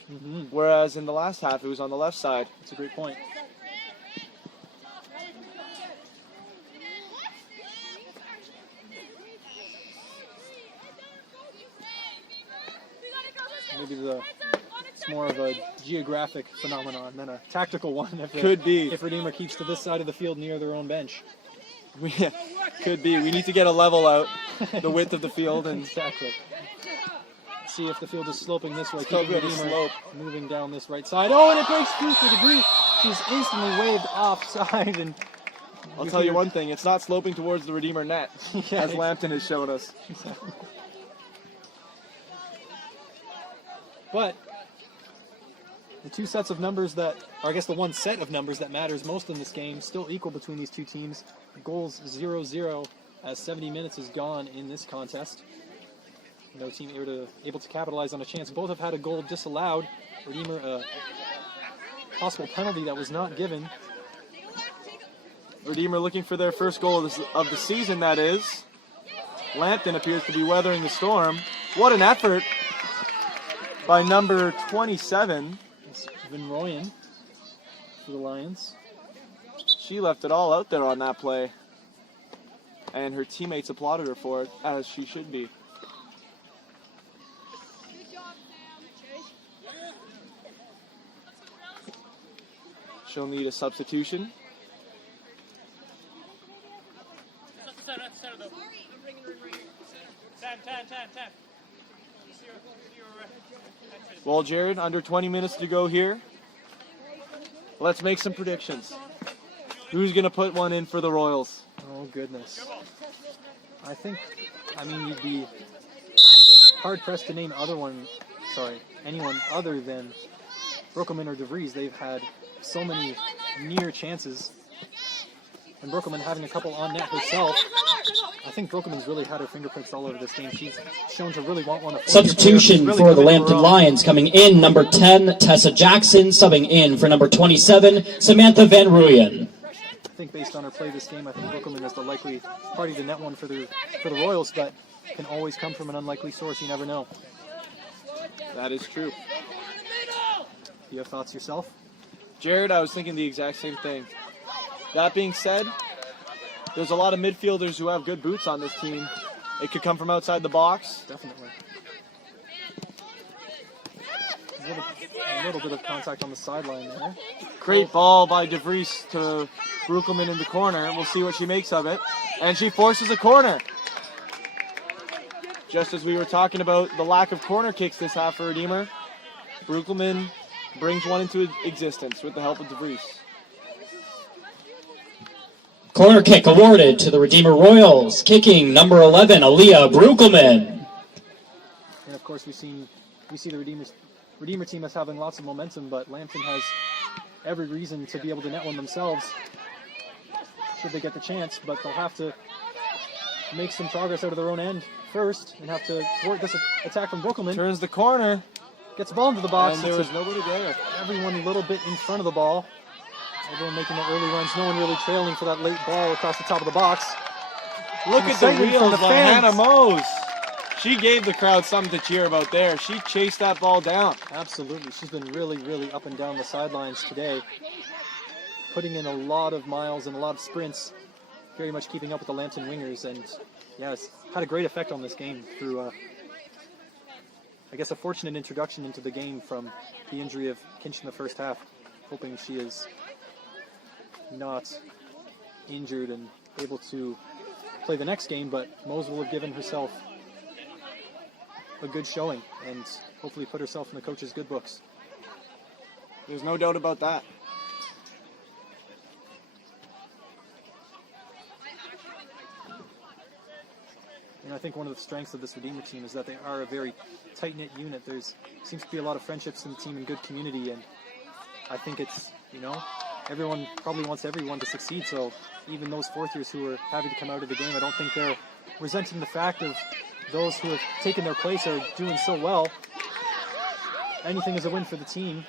whereas in the last half it was on the left side. That's a great point. Maybe it's more of a geographic phenomenon than a tactical one. If Redeemer keeps to this side of the field near their own bench. Could be. We need to get a level out, the width of the field. And exactly. See if the field is sloping this way. Keeping Redeemer moving down this right side. Oh, and it breaks through for DeGree. She's instantly waved offside. And I'll tell you one thing. It's not sloping towards the Redeemer net, as Lambton has shown us. But the two sets of numbers or I guess the one set of numbers that matters most in this game, still equal between these two teams. Goals 0-0 as 70 minutes is gone in this contest. No team able to capitalize on a chance. Both have had a goal disallowed. Redeemer, a possible penalty that was not given. Redeemer looking for their first goal of the season, that is. Lambton appears to be weathering the storm. What an effort by number 27. It's Van Royen for the Lions. She left it all out there on that play. And her teammates applauded her for it, as she should be. She'll need a substitution. Well, Jared, under 20 minutes to go here. Let's make some predictions. Who's going to put one in for the Royals? Oh, goodness. I think I mean, you'd be hard-pressed to name anyone other than Brookelman or DeVries. They've had so many near chances. And Brookelman having a couple on net herself. I think Brookelman's really had her fingerprints all over this game. She's shown to really want one. Substitution really for the Lambton Lions coming in, number 10, Tessa Jackson, subbing in for number 27, Samantha Van Ruyen. I think based on her play this game, I think Brookelman is the likely party to net one for the Royals, but can always come from an unlikely source. You never know. That is true. You have thoughts yourself? Jared, I was thinking the exact same thing. That being said, there's a lot of midfielders who have good boots on this team. It could come from outside the box. Definitely. A little bit of contact on the sideline there. Great ball by DeVries to Brookelman in the corner. We'll see what she makes of it. And she forces a corner. Just as we were talking about the lack of corner kicks this half for Redeemer, Brookelman brings one into existence with the help of DeVries. Corner kick awarded to the Redeemer Royals. Kicking number 11, Aaliyah Brookelman. And of course, we see the Redeemer team as having lots of momentum, but Lambton has every reason to be able to net one themselves should they get the chance, but they'll have to make some progress out of their own end first and have to thwart this attack from Brookelman. Turns the corner. Gets the ball into the box. And there was nobody there. Everyone a little bit in front of the ball. Everyone making the early runs. No one really trailing for that late ball across the top of the box. Look at the wheels of Hannah Mose. She gave the crowd something to cheer about there. She chased that ball down. Absolutely. She's been really, really up and down the sidelines today. Putting in a lot of miles and a lot of sprints. Very much keeping up with the Lambton wingers. And yeah, it's had a great effect on this game through, I guess, a fortunate introduction into the game from the injury of Kinch in the first half. Hoping she is not injured and able to play the next game, but Mose will have given herself a good showing and hopefully put herself in the coach's good books. There's no doubt about that. And I think one of the strengths of this Redeemer team is that they are a very tight-knit unit. There's seems to be a lot of friendships in the team and good community, and I think it's, everyone probably wants everyone to succeed, so even those fourth years who are happy to come out of the game, I don't think they're resenting the fact of those who have taken their place are doing so well. Anything is a win for the team.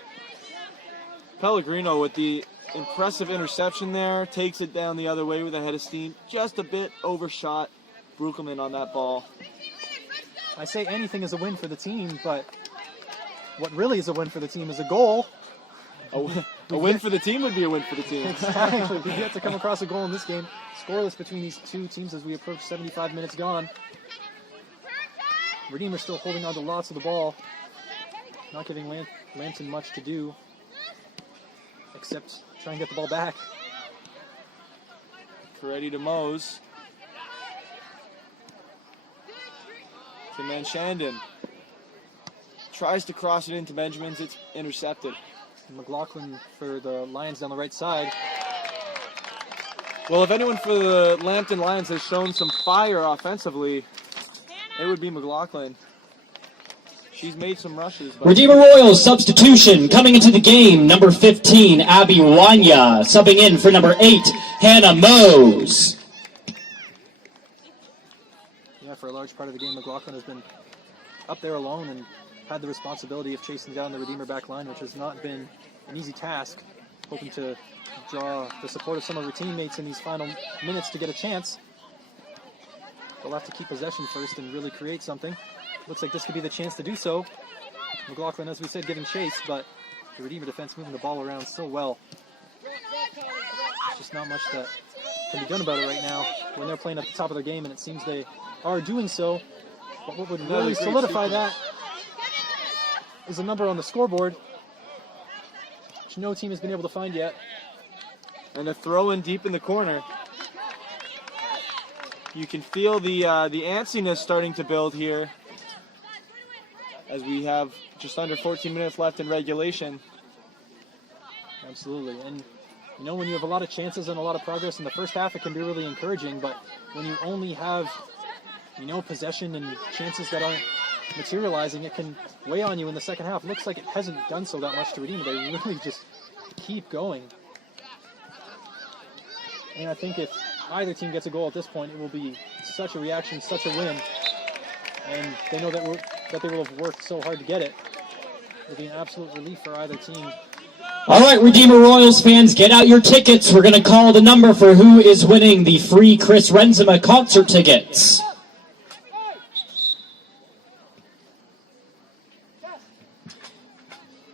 Pellegrino with the impressive interception there, takes it down the other way with a head of steam. Just a bit overshot Brookelman on that ball. I say anything is a win for the team, but what really is a win for the team is a goal. A win for the team would be a win for the team. Exactly. We've yet to come across a goal in this game. Scoreless between these two teams as we approach 75 minutes gone. Redeemer still holding on to lots of the ball. Not giving Lambton much to do except try and get the ball back. Ready to Mose. To Manshandon. Tries to cross it into Benjamin's. It's intercepted. McLaughlin for the Lions down the right side. Well, if anyone for the Lambton Lions has shown some fire offensively, it would be McLaughlin. She's made some rushes. But Redeemer Royals substitution coming into the game, number 15, Abby Wanya, subbing in for number 8, Hannah Mose. Yeah, for a large part of the game, McLaughlin has been up there alone and had the responsibility of chasing down the Redeemer back line, which has not been an easy task. Hoping to draw the support of some of her teammates in these final minutes to get a chance. They'll have to keep possession first and really create something. Looks like this could be the chance to do so. McLaughlin, as we said, giving chase, but the Redeemer defense moving the ball around so well. There's just not much that can be done about it right now when they're playing at the top of their game, and it seems they are doing so. But what would really solidify that is a number on the scoreboard, which no team has been able to find yet. And a throw in deep in the corner. You can feel the antsiness starting to build here as we have just under 14 minutes left in regulation. Absolutely. And when you have a lot of chances and a lot of progress in the first half, it can be really encouraging, but when you only have possession and chances that aren't materializing, it can weigh on you in the second half. Looks like it hasn't done so that much to Redeemer. They really just keep going. And I think if either team gets a goal at this point, it will be such a reaction, such a win. And they know that they will have worked so hard to get it. It'll be an absolute relief for either team. All right, Redeemer Royals fans, get out your tickets. We're going to call the number for who is winning the free Chris Renzema concert tickets.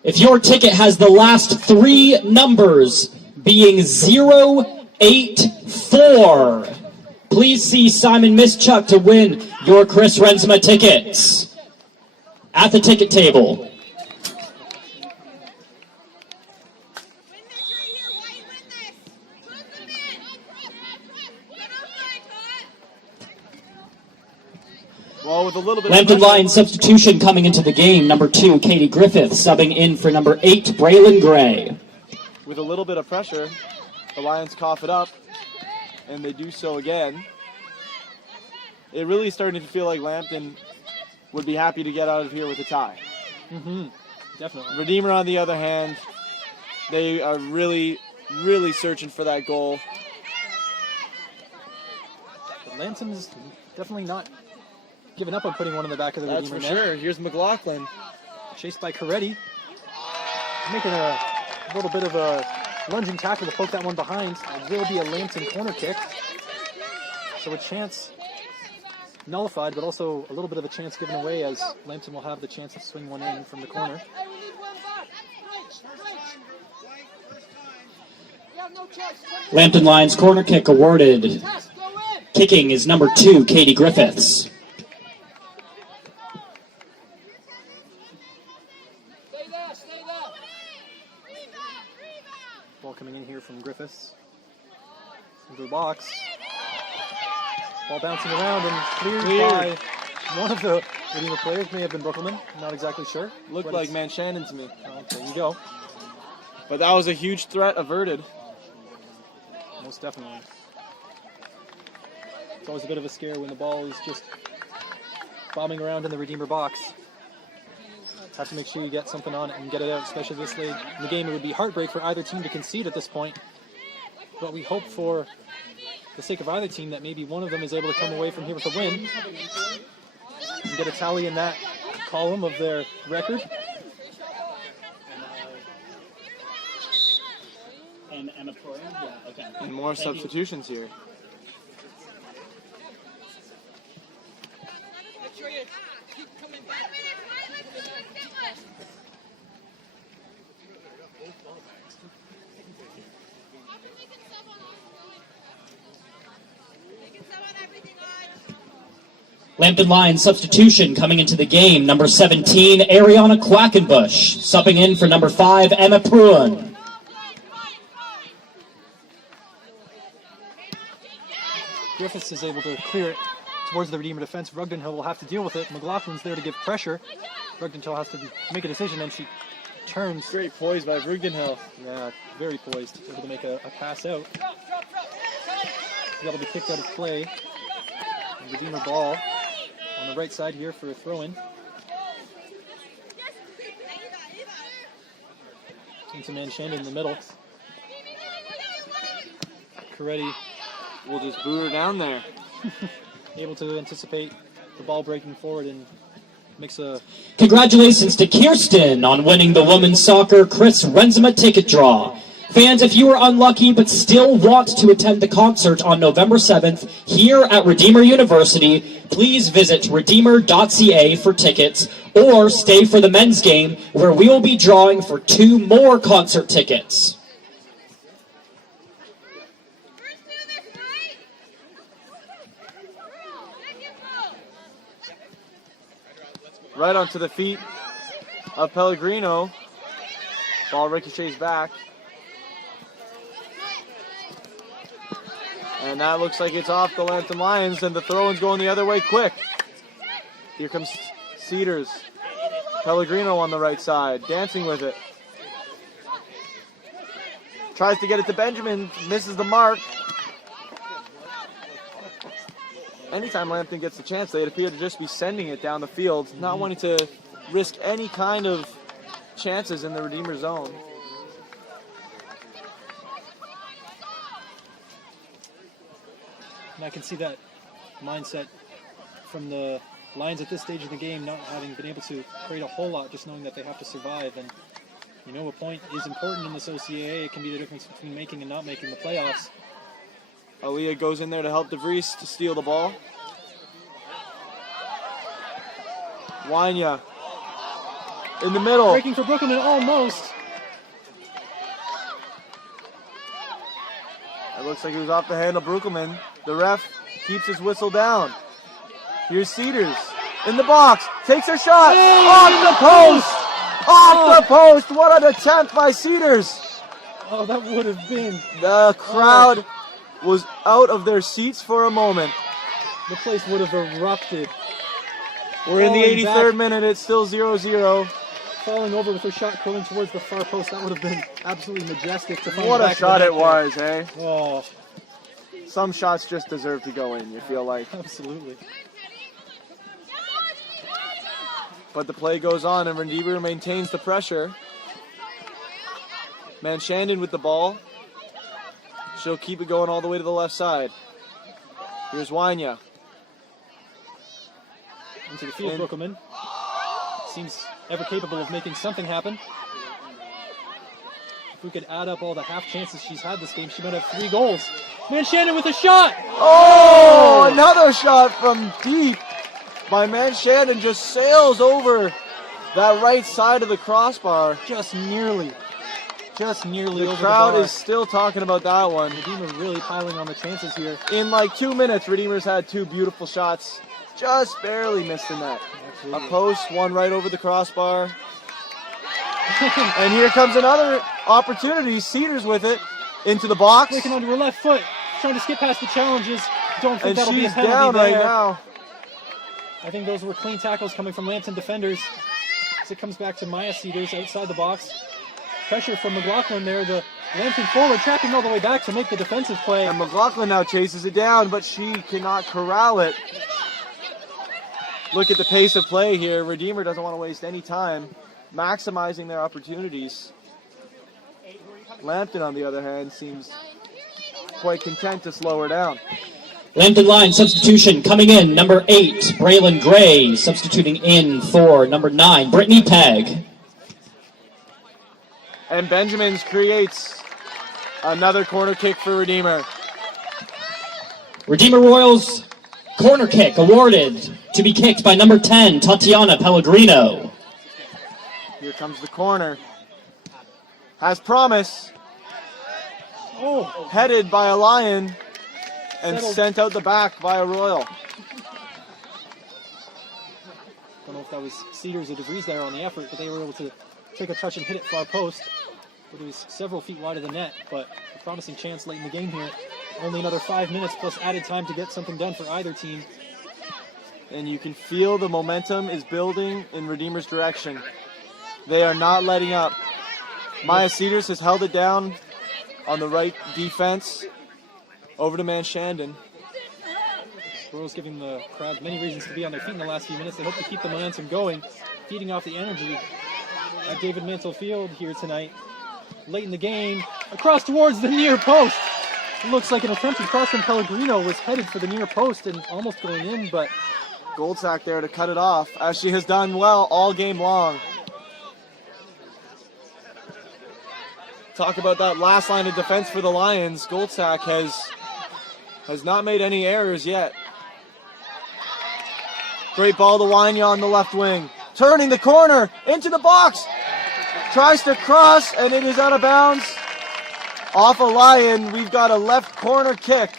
If your ticket has the last 3 numbers being 084, please see Simon Mischuk to win your Chris Renzema tickets at the ticket table. Well, with a little bit Lambton Lions substitution coming into the game. Number 2, Katie Griffith, subbing in for number 8, Braylon Gray. With a little bit of pressure, the Lions cough it up, and they do so again. It really is starting to feel like Lambton would be happy to get out of here with a tie. Definitely. Redeemer, on the other hand, they are really, really searching for that goal. But Lambton's definitely not giving up on putting one in the back of the That's Redeemer for net. sure. Here's McLaughlin. Chased by Coretti. Making a little bit of a lunging tackle to poke that one behind. It will be a Lambton corner kick. So a chance nullified, but also a little bit of a chance given away as Lambton will have the chance to swing one in from the corner. Lambton Lions corner kick awarded. Kicking is number 2, Katie Griffiths. Ball coming in here from Griffiths. Into the box. Ball bouncing around and cleared by one of the Redeemer players. May have been Brooklyn. I'm not exactly sure. Looked like Manshannon to me. Oh, there you go. But that was a huge threat averted. Most definitely. It's always a bit of a scare when the ball is just bombing around in the Redeemer box. Have to make sure you get something on it and get it out, especially this late in the game. It would be heartbreak for either team to concede at this point. But we hope for the sake of either team that maybe one of them is able to come away from here with a win and get a tally in that column of their record. And more substitutions here. Lambton Lions substitution coming into the game. Number 17, Ariana Quackenbush. Subbing in for number 5, Emma Pruin. Griffiths is able to clear it towards the Redeemer defense. Rugdenhill will have to deal with it. McLaughlin's there to give pressure. Rugdenhill has to make a decision, and she turns. Great poise by Rugdenhill. Yeah, very poised. Able to make a pass out. That'll be kicked out of play. And Redeemer ball on the right side here for a throw-in. Into Manshannon in the middle. Coretti We'll just boot her down there. able to anticipate the ball breaking forward and makes a... Congratulations to Kirsten on winning the women's soccer Chris Renzema ticket draw. Fans, if you were unlucky but still want to attend the concert on November 7th here at Redeemer University, please visit redeemer.ca for tickets or stay for the men's game where we will be drawing for 2 more concert tickets. Right onto the feet of Pellegrino. Ball ricochets back. And that looks like it's off the Lambton Lions, and the throw-in's going the other way quick. Here comes Cedars. Pellegrino on the right side, dancing with it. Tries to get it to Benjamin, misses the mark. anytime Lambton gets the chance, they appear to just be sending it down the field, not wanting to risk any kind of chances in the Redeemer zone. And I can see that mindset from the Lions at this stage of the game, not having been able to create a whole lot, just knowing that they have to survive. And you know, a point is important in this OCAA. It can be the difference between making and not making the playoffs. Aaliyah goes in there to help DeVries to steal the ball. Wanya in the middle. Breaking for Brooklyn almost. It looks like he was off the hand of Brooklyn. The ref keeps his whistle down. Here's Cedars in the box. Takes her shot. Off the post. Off the post. What an attempt by Cedars. Oh, that would have been. The crowd was out of their seats for a moment. The place would have erupted. We're in the 83rd minute. It's still 0-0. Falling over with her shot curling towards the far post. That would have been absolutely majestic to find. What a shot it was, eh? Oh. Some shots just deserve to go in, you feel like. Absolutely. But the play goes on and Redeemer maintains the pressure. Manshandon with the ball. She'll keep it going all the way to the left side. Here's Wanya. Into the field, Brooklyn. Seems ever capable of making something happen. If we could add up all the half chances she's had this game, she might have 3 goals. Manshandon with a shot! Oh, another shot from deep by Manshandon, just sails over that right side of the crossbar. Just nearly The crowd is still talking about that one. Redeemer really piling on the chances here. In like 2 minutes, Redeemer's had 2 beautiful shots. Just barely missed the net. Absolutely. A post, one right over the crossbar. And here comes another opportunity. Cedars with it into the box. Breaking onto her left foot, trying to skip past the challenges. Don't think And that'll be a she's penalty down there. right now. I think those were clean tackles coming from Lambton defenders. As it comes back to Maya Cedars outside the box. Pressure from McLaughlin there. The Lambton forward tracking all the way back to make the defensive play. And McLaughlin now chases it down, but she cannot corral it. Look at the pace of play here. Redeemer doesn't want to waste any time maximizing their opportunities. Lambton, on the other hand, seems quite content to slow her down. Lambton line substitution coming in, number 8, Braylon Gray, substituting in for number 9, Brittany Pegg. And Benjamins creates another corner kick for Redeemer. Redeemer Royals corner kick awarded to be kicked by number 10, Tatiana Pellegrino. Here comes the corner. Has promise. Oh, Headed by a Lion and Settled. sent out the back by a Royal. don't know if that was Cedars or DeVries there on the effort, but they were able to take a touch and hit it far post. It was several feet wide of the net, but a promising chance late in the game here. Only another 5 minutes plus added time to get something done for either team. And you can feel the momentum is building in Redeemer's direction. They are not letting up. Maya Cedars has held it down on the right defense. Over to Manshandon. Royals giving the crowd many reasons to be on their feet in the last few minutes. They hope to keep the momentum going, feeding off the energy at David Mantle Field here tonight. Late in the game, across towards the near post. Looks like an attempted cross from Pellegrino was headed for the near post and almost going in, but Goldsack there to cut it off, as she has done well all game long. Talk about that last line of defense for the Lions. Goldsack has not made any errors yet. Great ball to Wanya on the left wing. Turning the corner into the box. Tries to cross, and it is out of bounds. Off a Lion, we've got a left corner kick.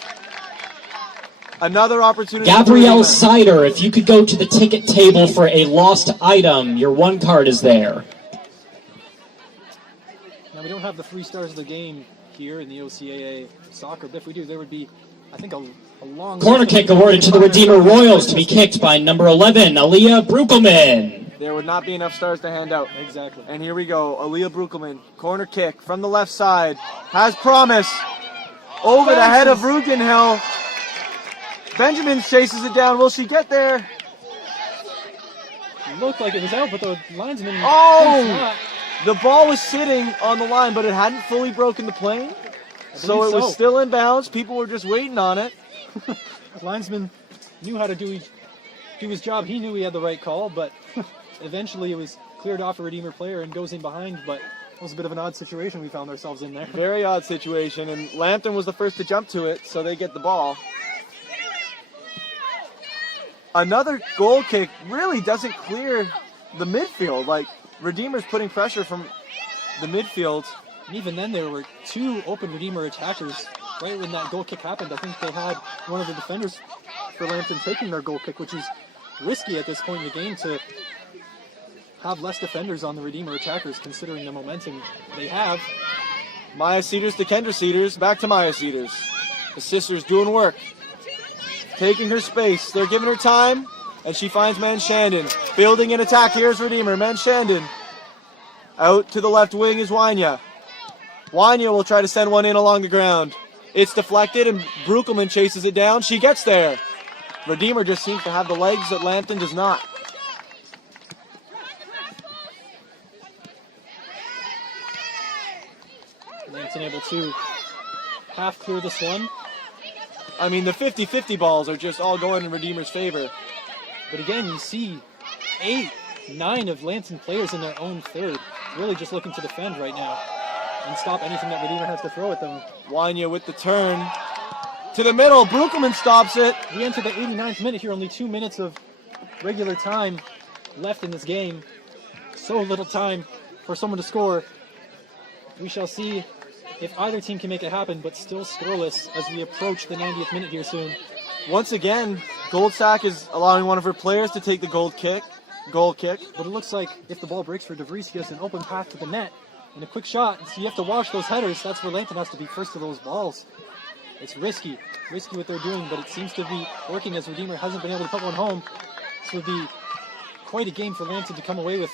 Another opportunity. Gabrielle Sider, if you could go to the ticket table for a lost item, your one card is there. now we don't have the 3 stars of the game here in the OCAA soccer, but if we do, there would be, I think, a long... Corner kick awarded to the Redeemer Royals to be kicked by number 11, Aaliyah Bruckelman. There would not be enough stars to hand out. Exactly. And here we go. Aaliyah Bruckelman, corner kick from the left side. Has promise. Over the head of Rugenhill. Benjamin chases it down. Will she get there? It looked like it was out, but the linesman... Oh! The ball was sitting on the line, but it hadn't fully broken the plane. So it was still in bounds. People were just waiting on it. The linesman knew how to do his job. He knew he had the right call, but eventually it was cleared off a Redeemer player and goes in behind, but it was a bit of an odd situation we found ourselves in there. Very odd situation, and Lambton was the first to jump to it, so they get the ball. Another goal kick really doesn't clear the midfield. Like, Redeemer's putting pressure from the midfield. And even then, there were two open Redeemer attackers. Right when that goal kick happened, I think they had one of the defenders for Lambton taking their goal kick, which is risky at this point in the game to have less defenders on the Redeemer attackers, considering the momentum they have. Maya Cedars to Kendra Cedars, back to Maya Cedars. The sisters doing work, taking her space. They're giving her time, and she finds Man Shandon. Building an attack, here's Redeemer. Man Shandon. Out to the left wing is Wanya. Wanya will try to send one in along the ground. It's deflected, and Brukelman chases it down. She gets there. Redeemer just seems to have the legs that Lambton does not. Lambton able to half clear this one. I mean, the 50-50 balls are just all going in Redeemer's favor. But again, you see 8, 9 of Lambton players in their own third, really just looking to defend right now and stop anything that Redeemer has to throw at them. Wanya with the turn to the middle. Brukelman stops it. We enter the 89th minute here, only 2 minutes of regular time left in this game. So little time for someone to score. We shall see if either team can make it happen, but still scoreless as we approach the 90th minute here soon. Once again, Goldsack is allowing one of her players to take the goal kick. But it looks like if the ball breaks for DeVries, he has an open path to the net and a quick shot. So you have to watch those headers. That's where Lambton has to be first to those balls. It's risky what they're doing, but it seems to be working as Redeemer hasn't been able to put one home. This would be quite a game for Lambton to come away with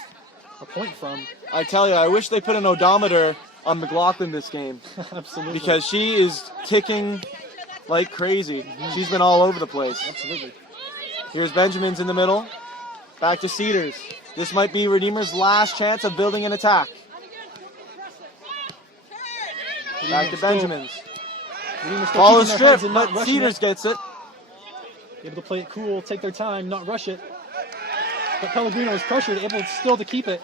a point from. I tell you, I wish they put an odometer on McLaughlin this game. Absolutely. Because she is ticking like crazy. She's been all over the place. Absolutely. Here's Benjamin's in the middle. Back to Cedars. This might be Redeemer's last chance of building an attack. Back to Benjamin's. Ball is stripped, but Cedars gets it. Able to play it cool, take their time, not rush it. But Pellegrino is pressured, able still to keep it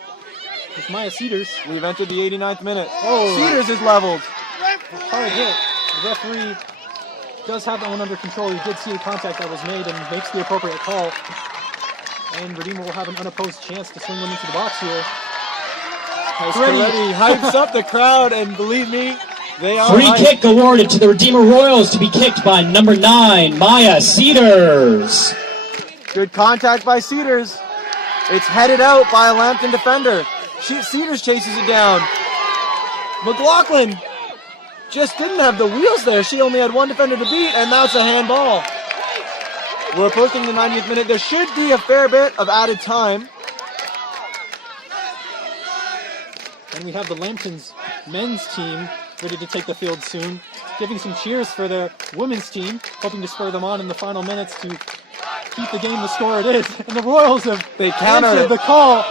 with Maya Cedars. We've entered the 89th minute. Oh, Cedars is leveled. Hard hit. The referee does have that one under control. He did see the contact that was made and makes the appropriate call. And Redeemer will have an unopposed chance to swing one into the box here. Ready hypes up the crowd, and believe me, they are Free kick awarded to the Redeemer Royals to be kicked by number 9, Maya Cedars. Good contact by Cedars. It's headed out by a Lambton defender. Cedars chases it down. McLaughlin just didn't have the wheels there. She only had one defender to beat, and that's a handball. We're approaching the 90th minute. There should be a fair bit of added time. And we have the Lambton's men's team ready to take the field soon, giving some cheers for their women's team, hoping to spur them on in the final minutes to keep the game the score it is. And the Royals have answered the call.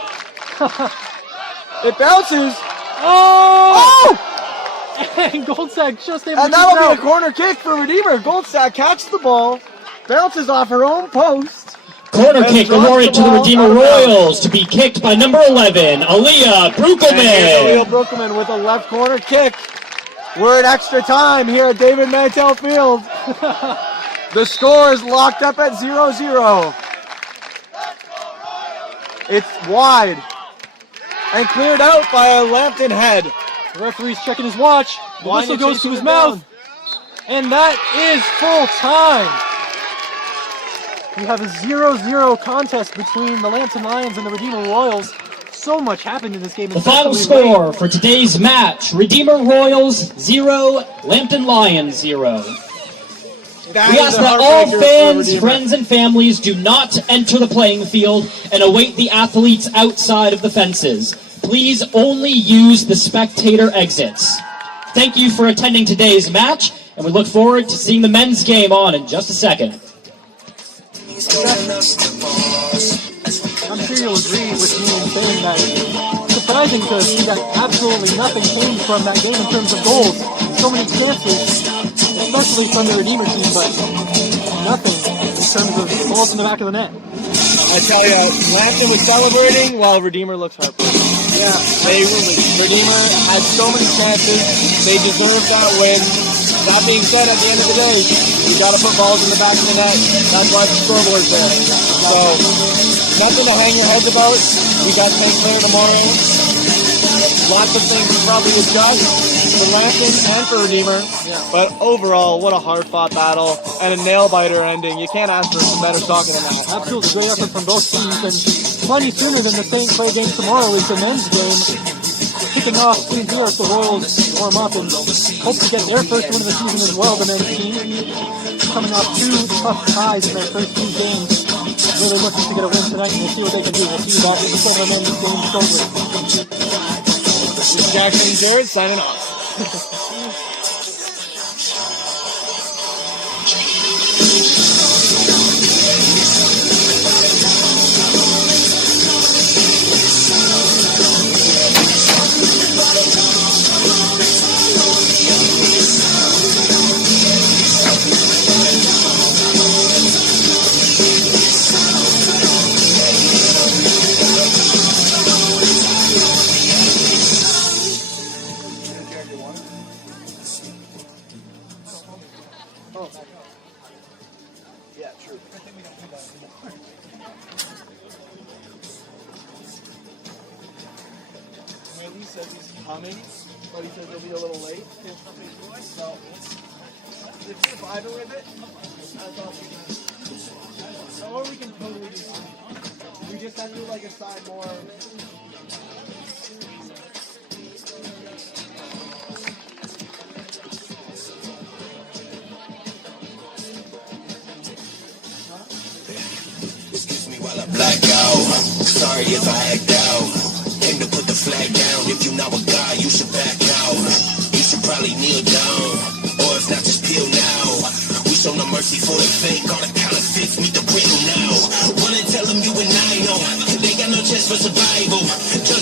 It bounces. Oh! And Goldsack just able to and that'll be a corner kick for Redeemer. Goldsack catches the ball, bounces off her own post. Corner kick awarded to the Redeemer Royals to be kicked by number 11, Aaliyah Brukelman. Aaliyah Brukelman with a left corner kick. We're at extra time here at David Mantell Field. The score is locked up at 0-0. It's wide and cleared out by a Lambton head. The referee's checking his watch. The whistle goes to his mouth. And that is full time. We have a 0-0 contest between the Lambton Lions and the Redeemer Royals. So much happened in this game. The final score for today's match, Redeemer Royals 0, Lambton Lions 0. We ask that all fans, friends, and families do not enter the playing field and await the athletes outside of the fences. Please only use the spectator exits. Thank you for attending today's match, and we look forward to seeing the men's game on in just a second. I'm sure you'll agree with me in saying that it's surprising to see that absolutely nothing came from that game in terms of goals. So many chances, especially from the Redeemer team, but nothing in terms of balls in the back of the net. I tell you, Lambton was celebrating while Redeemer looks heartbroken. Yeah, Redeemer had so many chances. They deserved that win. That being said, at the end of the day, you got to put balls in the back of the net. That's why the scoreboard's there. So, nothing to hang your heads about. We got St. Clair tomorrow. Lots of things to probably adjust for Lambton and for Redeemer. Yeah. But overall, what a hard-fought battle and a nail-biter ending. You can't ask for some better soccer than that. Absolutely, great effort from both teams, and plenty sooner than the St. Clair game tomorrow is the men's game. Kicking off soon here as the Royals warm up and hope to get their first win of the season as well, the men's team. Coming off 2 tough ties in their first 2 games. Really looking to get a win tonight, and we'll see what they can do. We'll see you back in the Silver men's game shortly. This is Jackson and Jared signing off. He says he's coming, but he says he'll be a little late. So, if you're vibing with it, that's all we can. Or we can totally do something. We just have to do like a side more. Excuse me while I black out. Sorry if I act out. Aim to put the flag down. If you know a guy, you should back out. You should probably kneel down. Or if not, just peel now. We show no mercy for the fake. All the counterfeits, meet the real now. Wanna tell them you and I know. They got no chance for survival.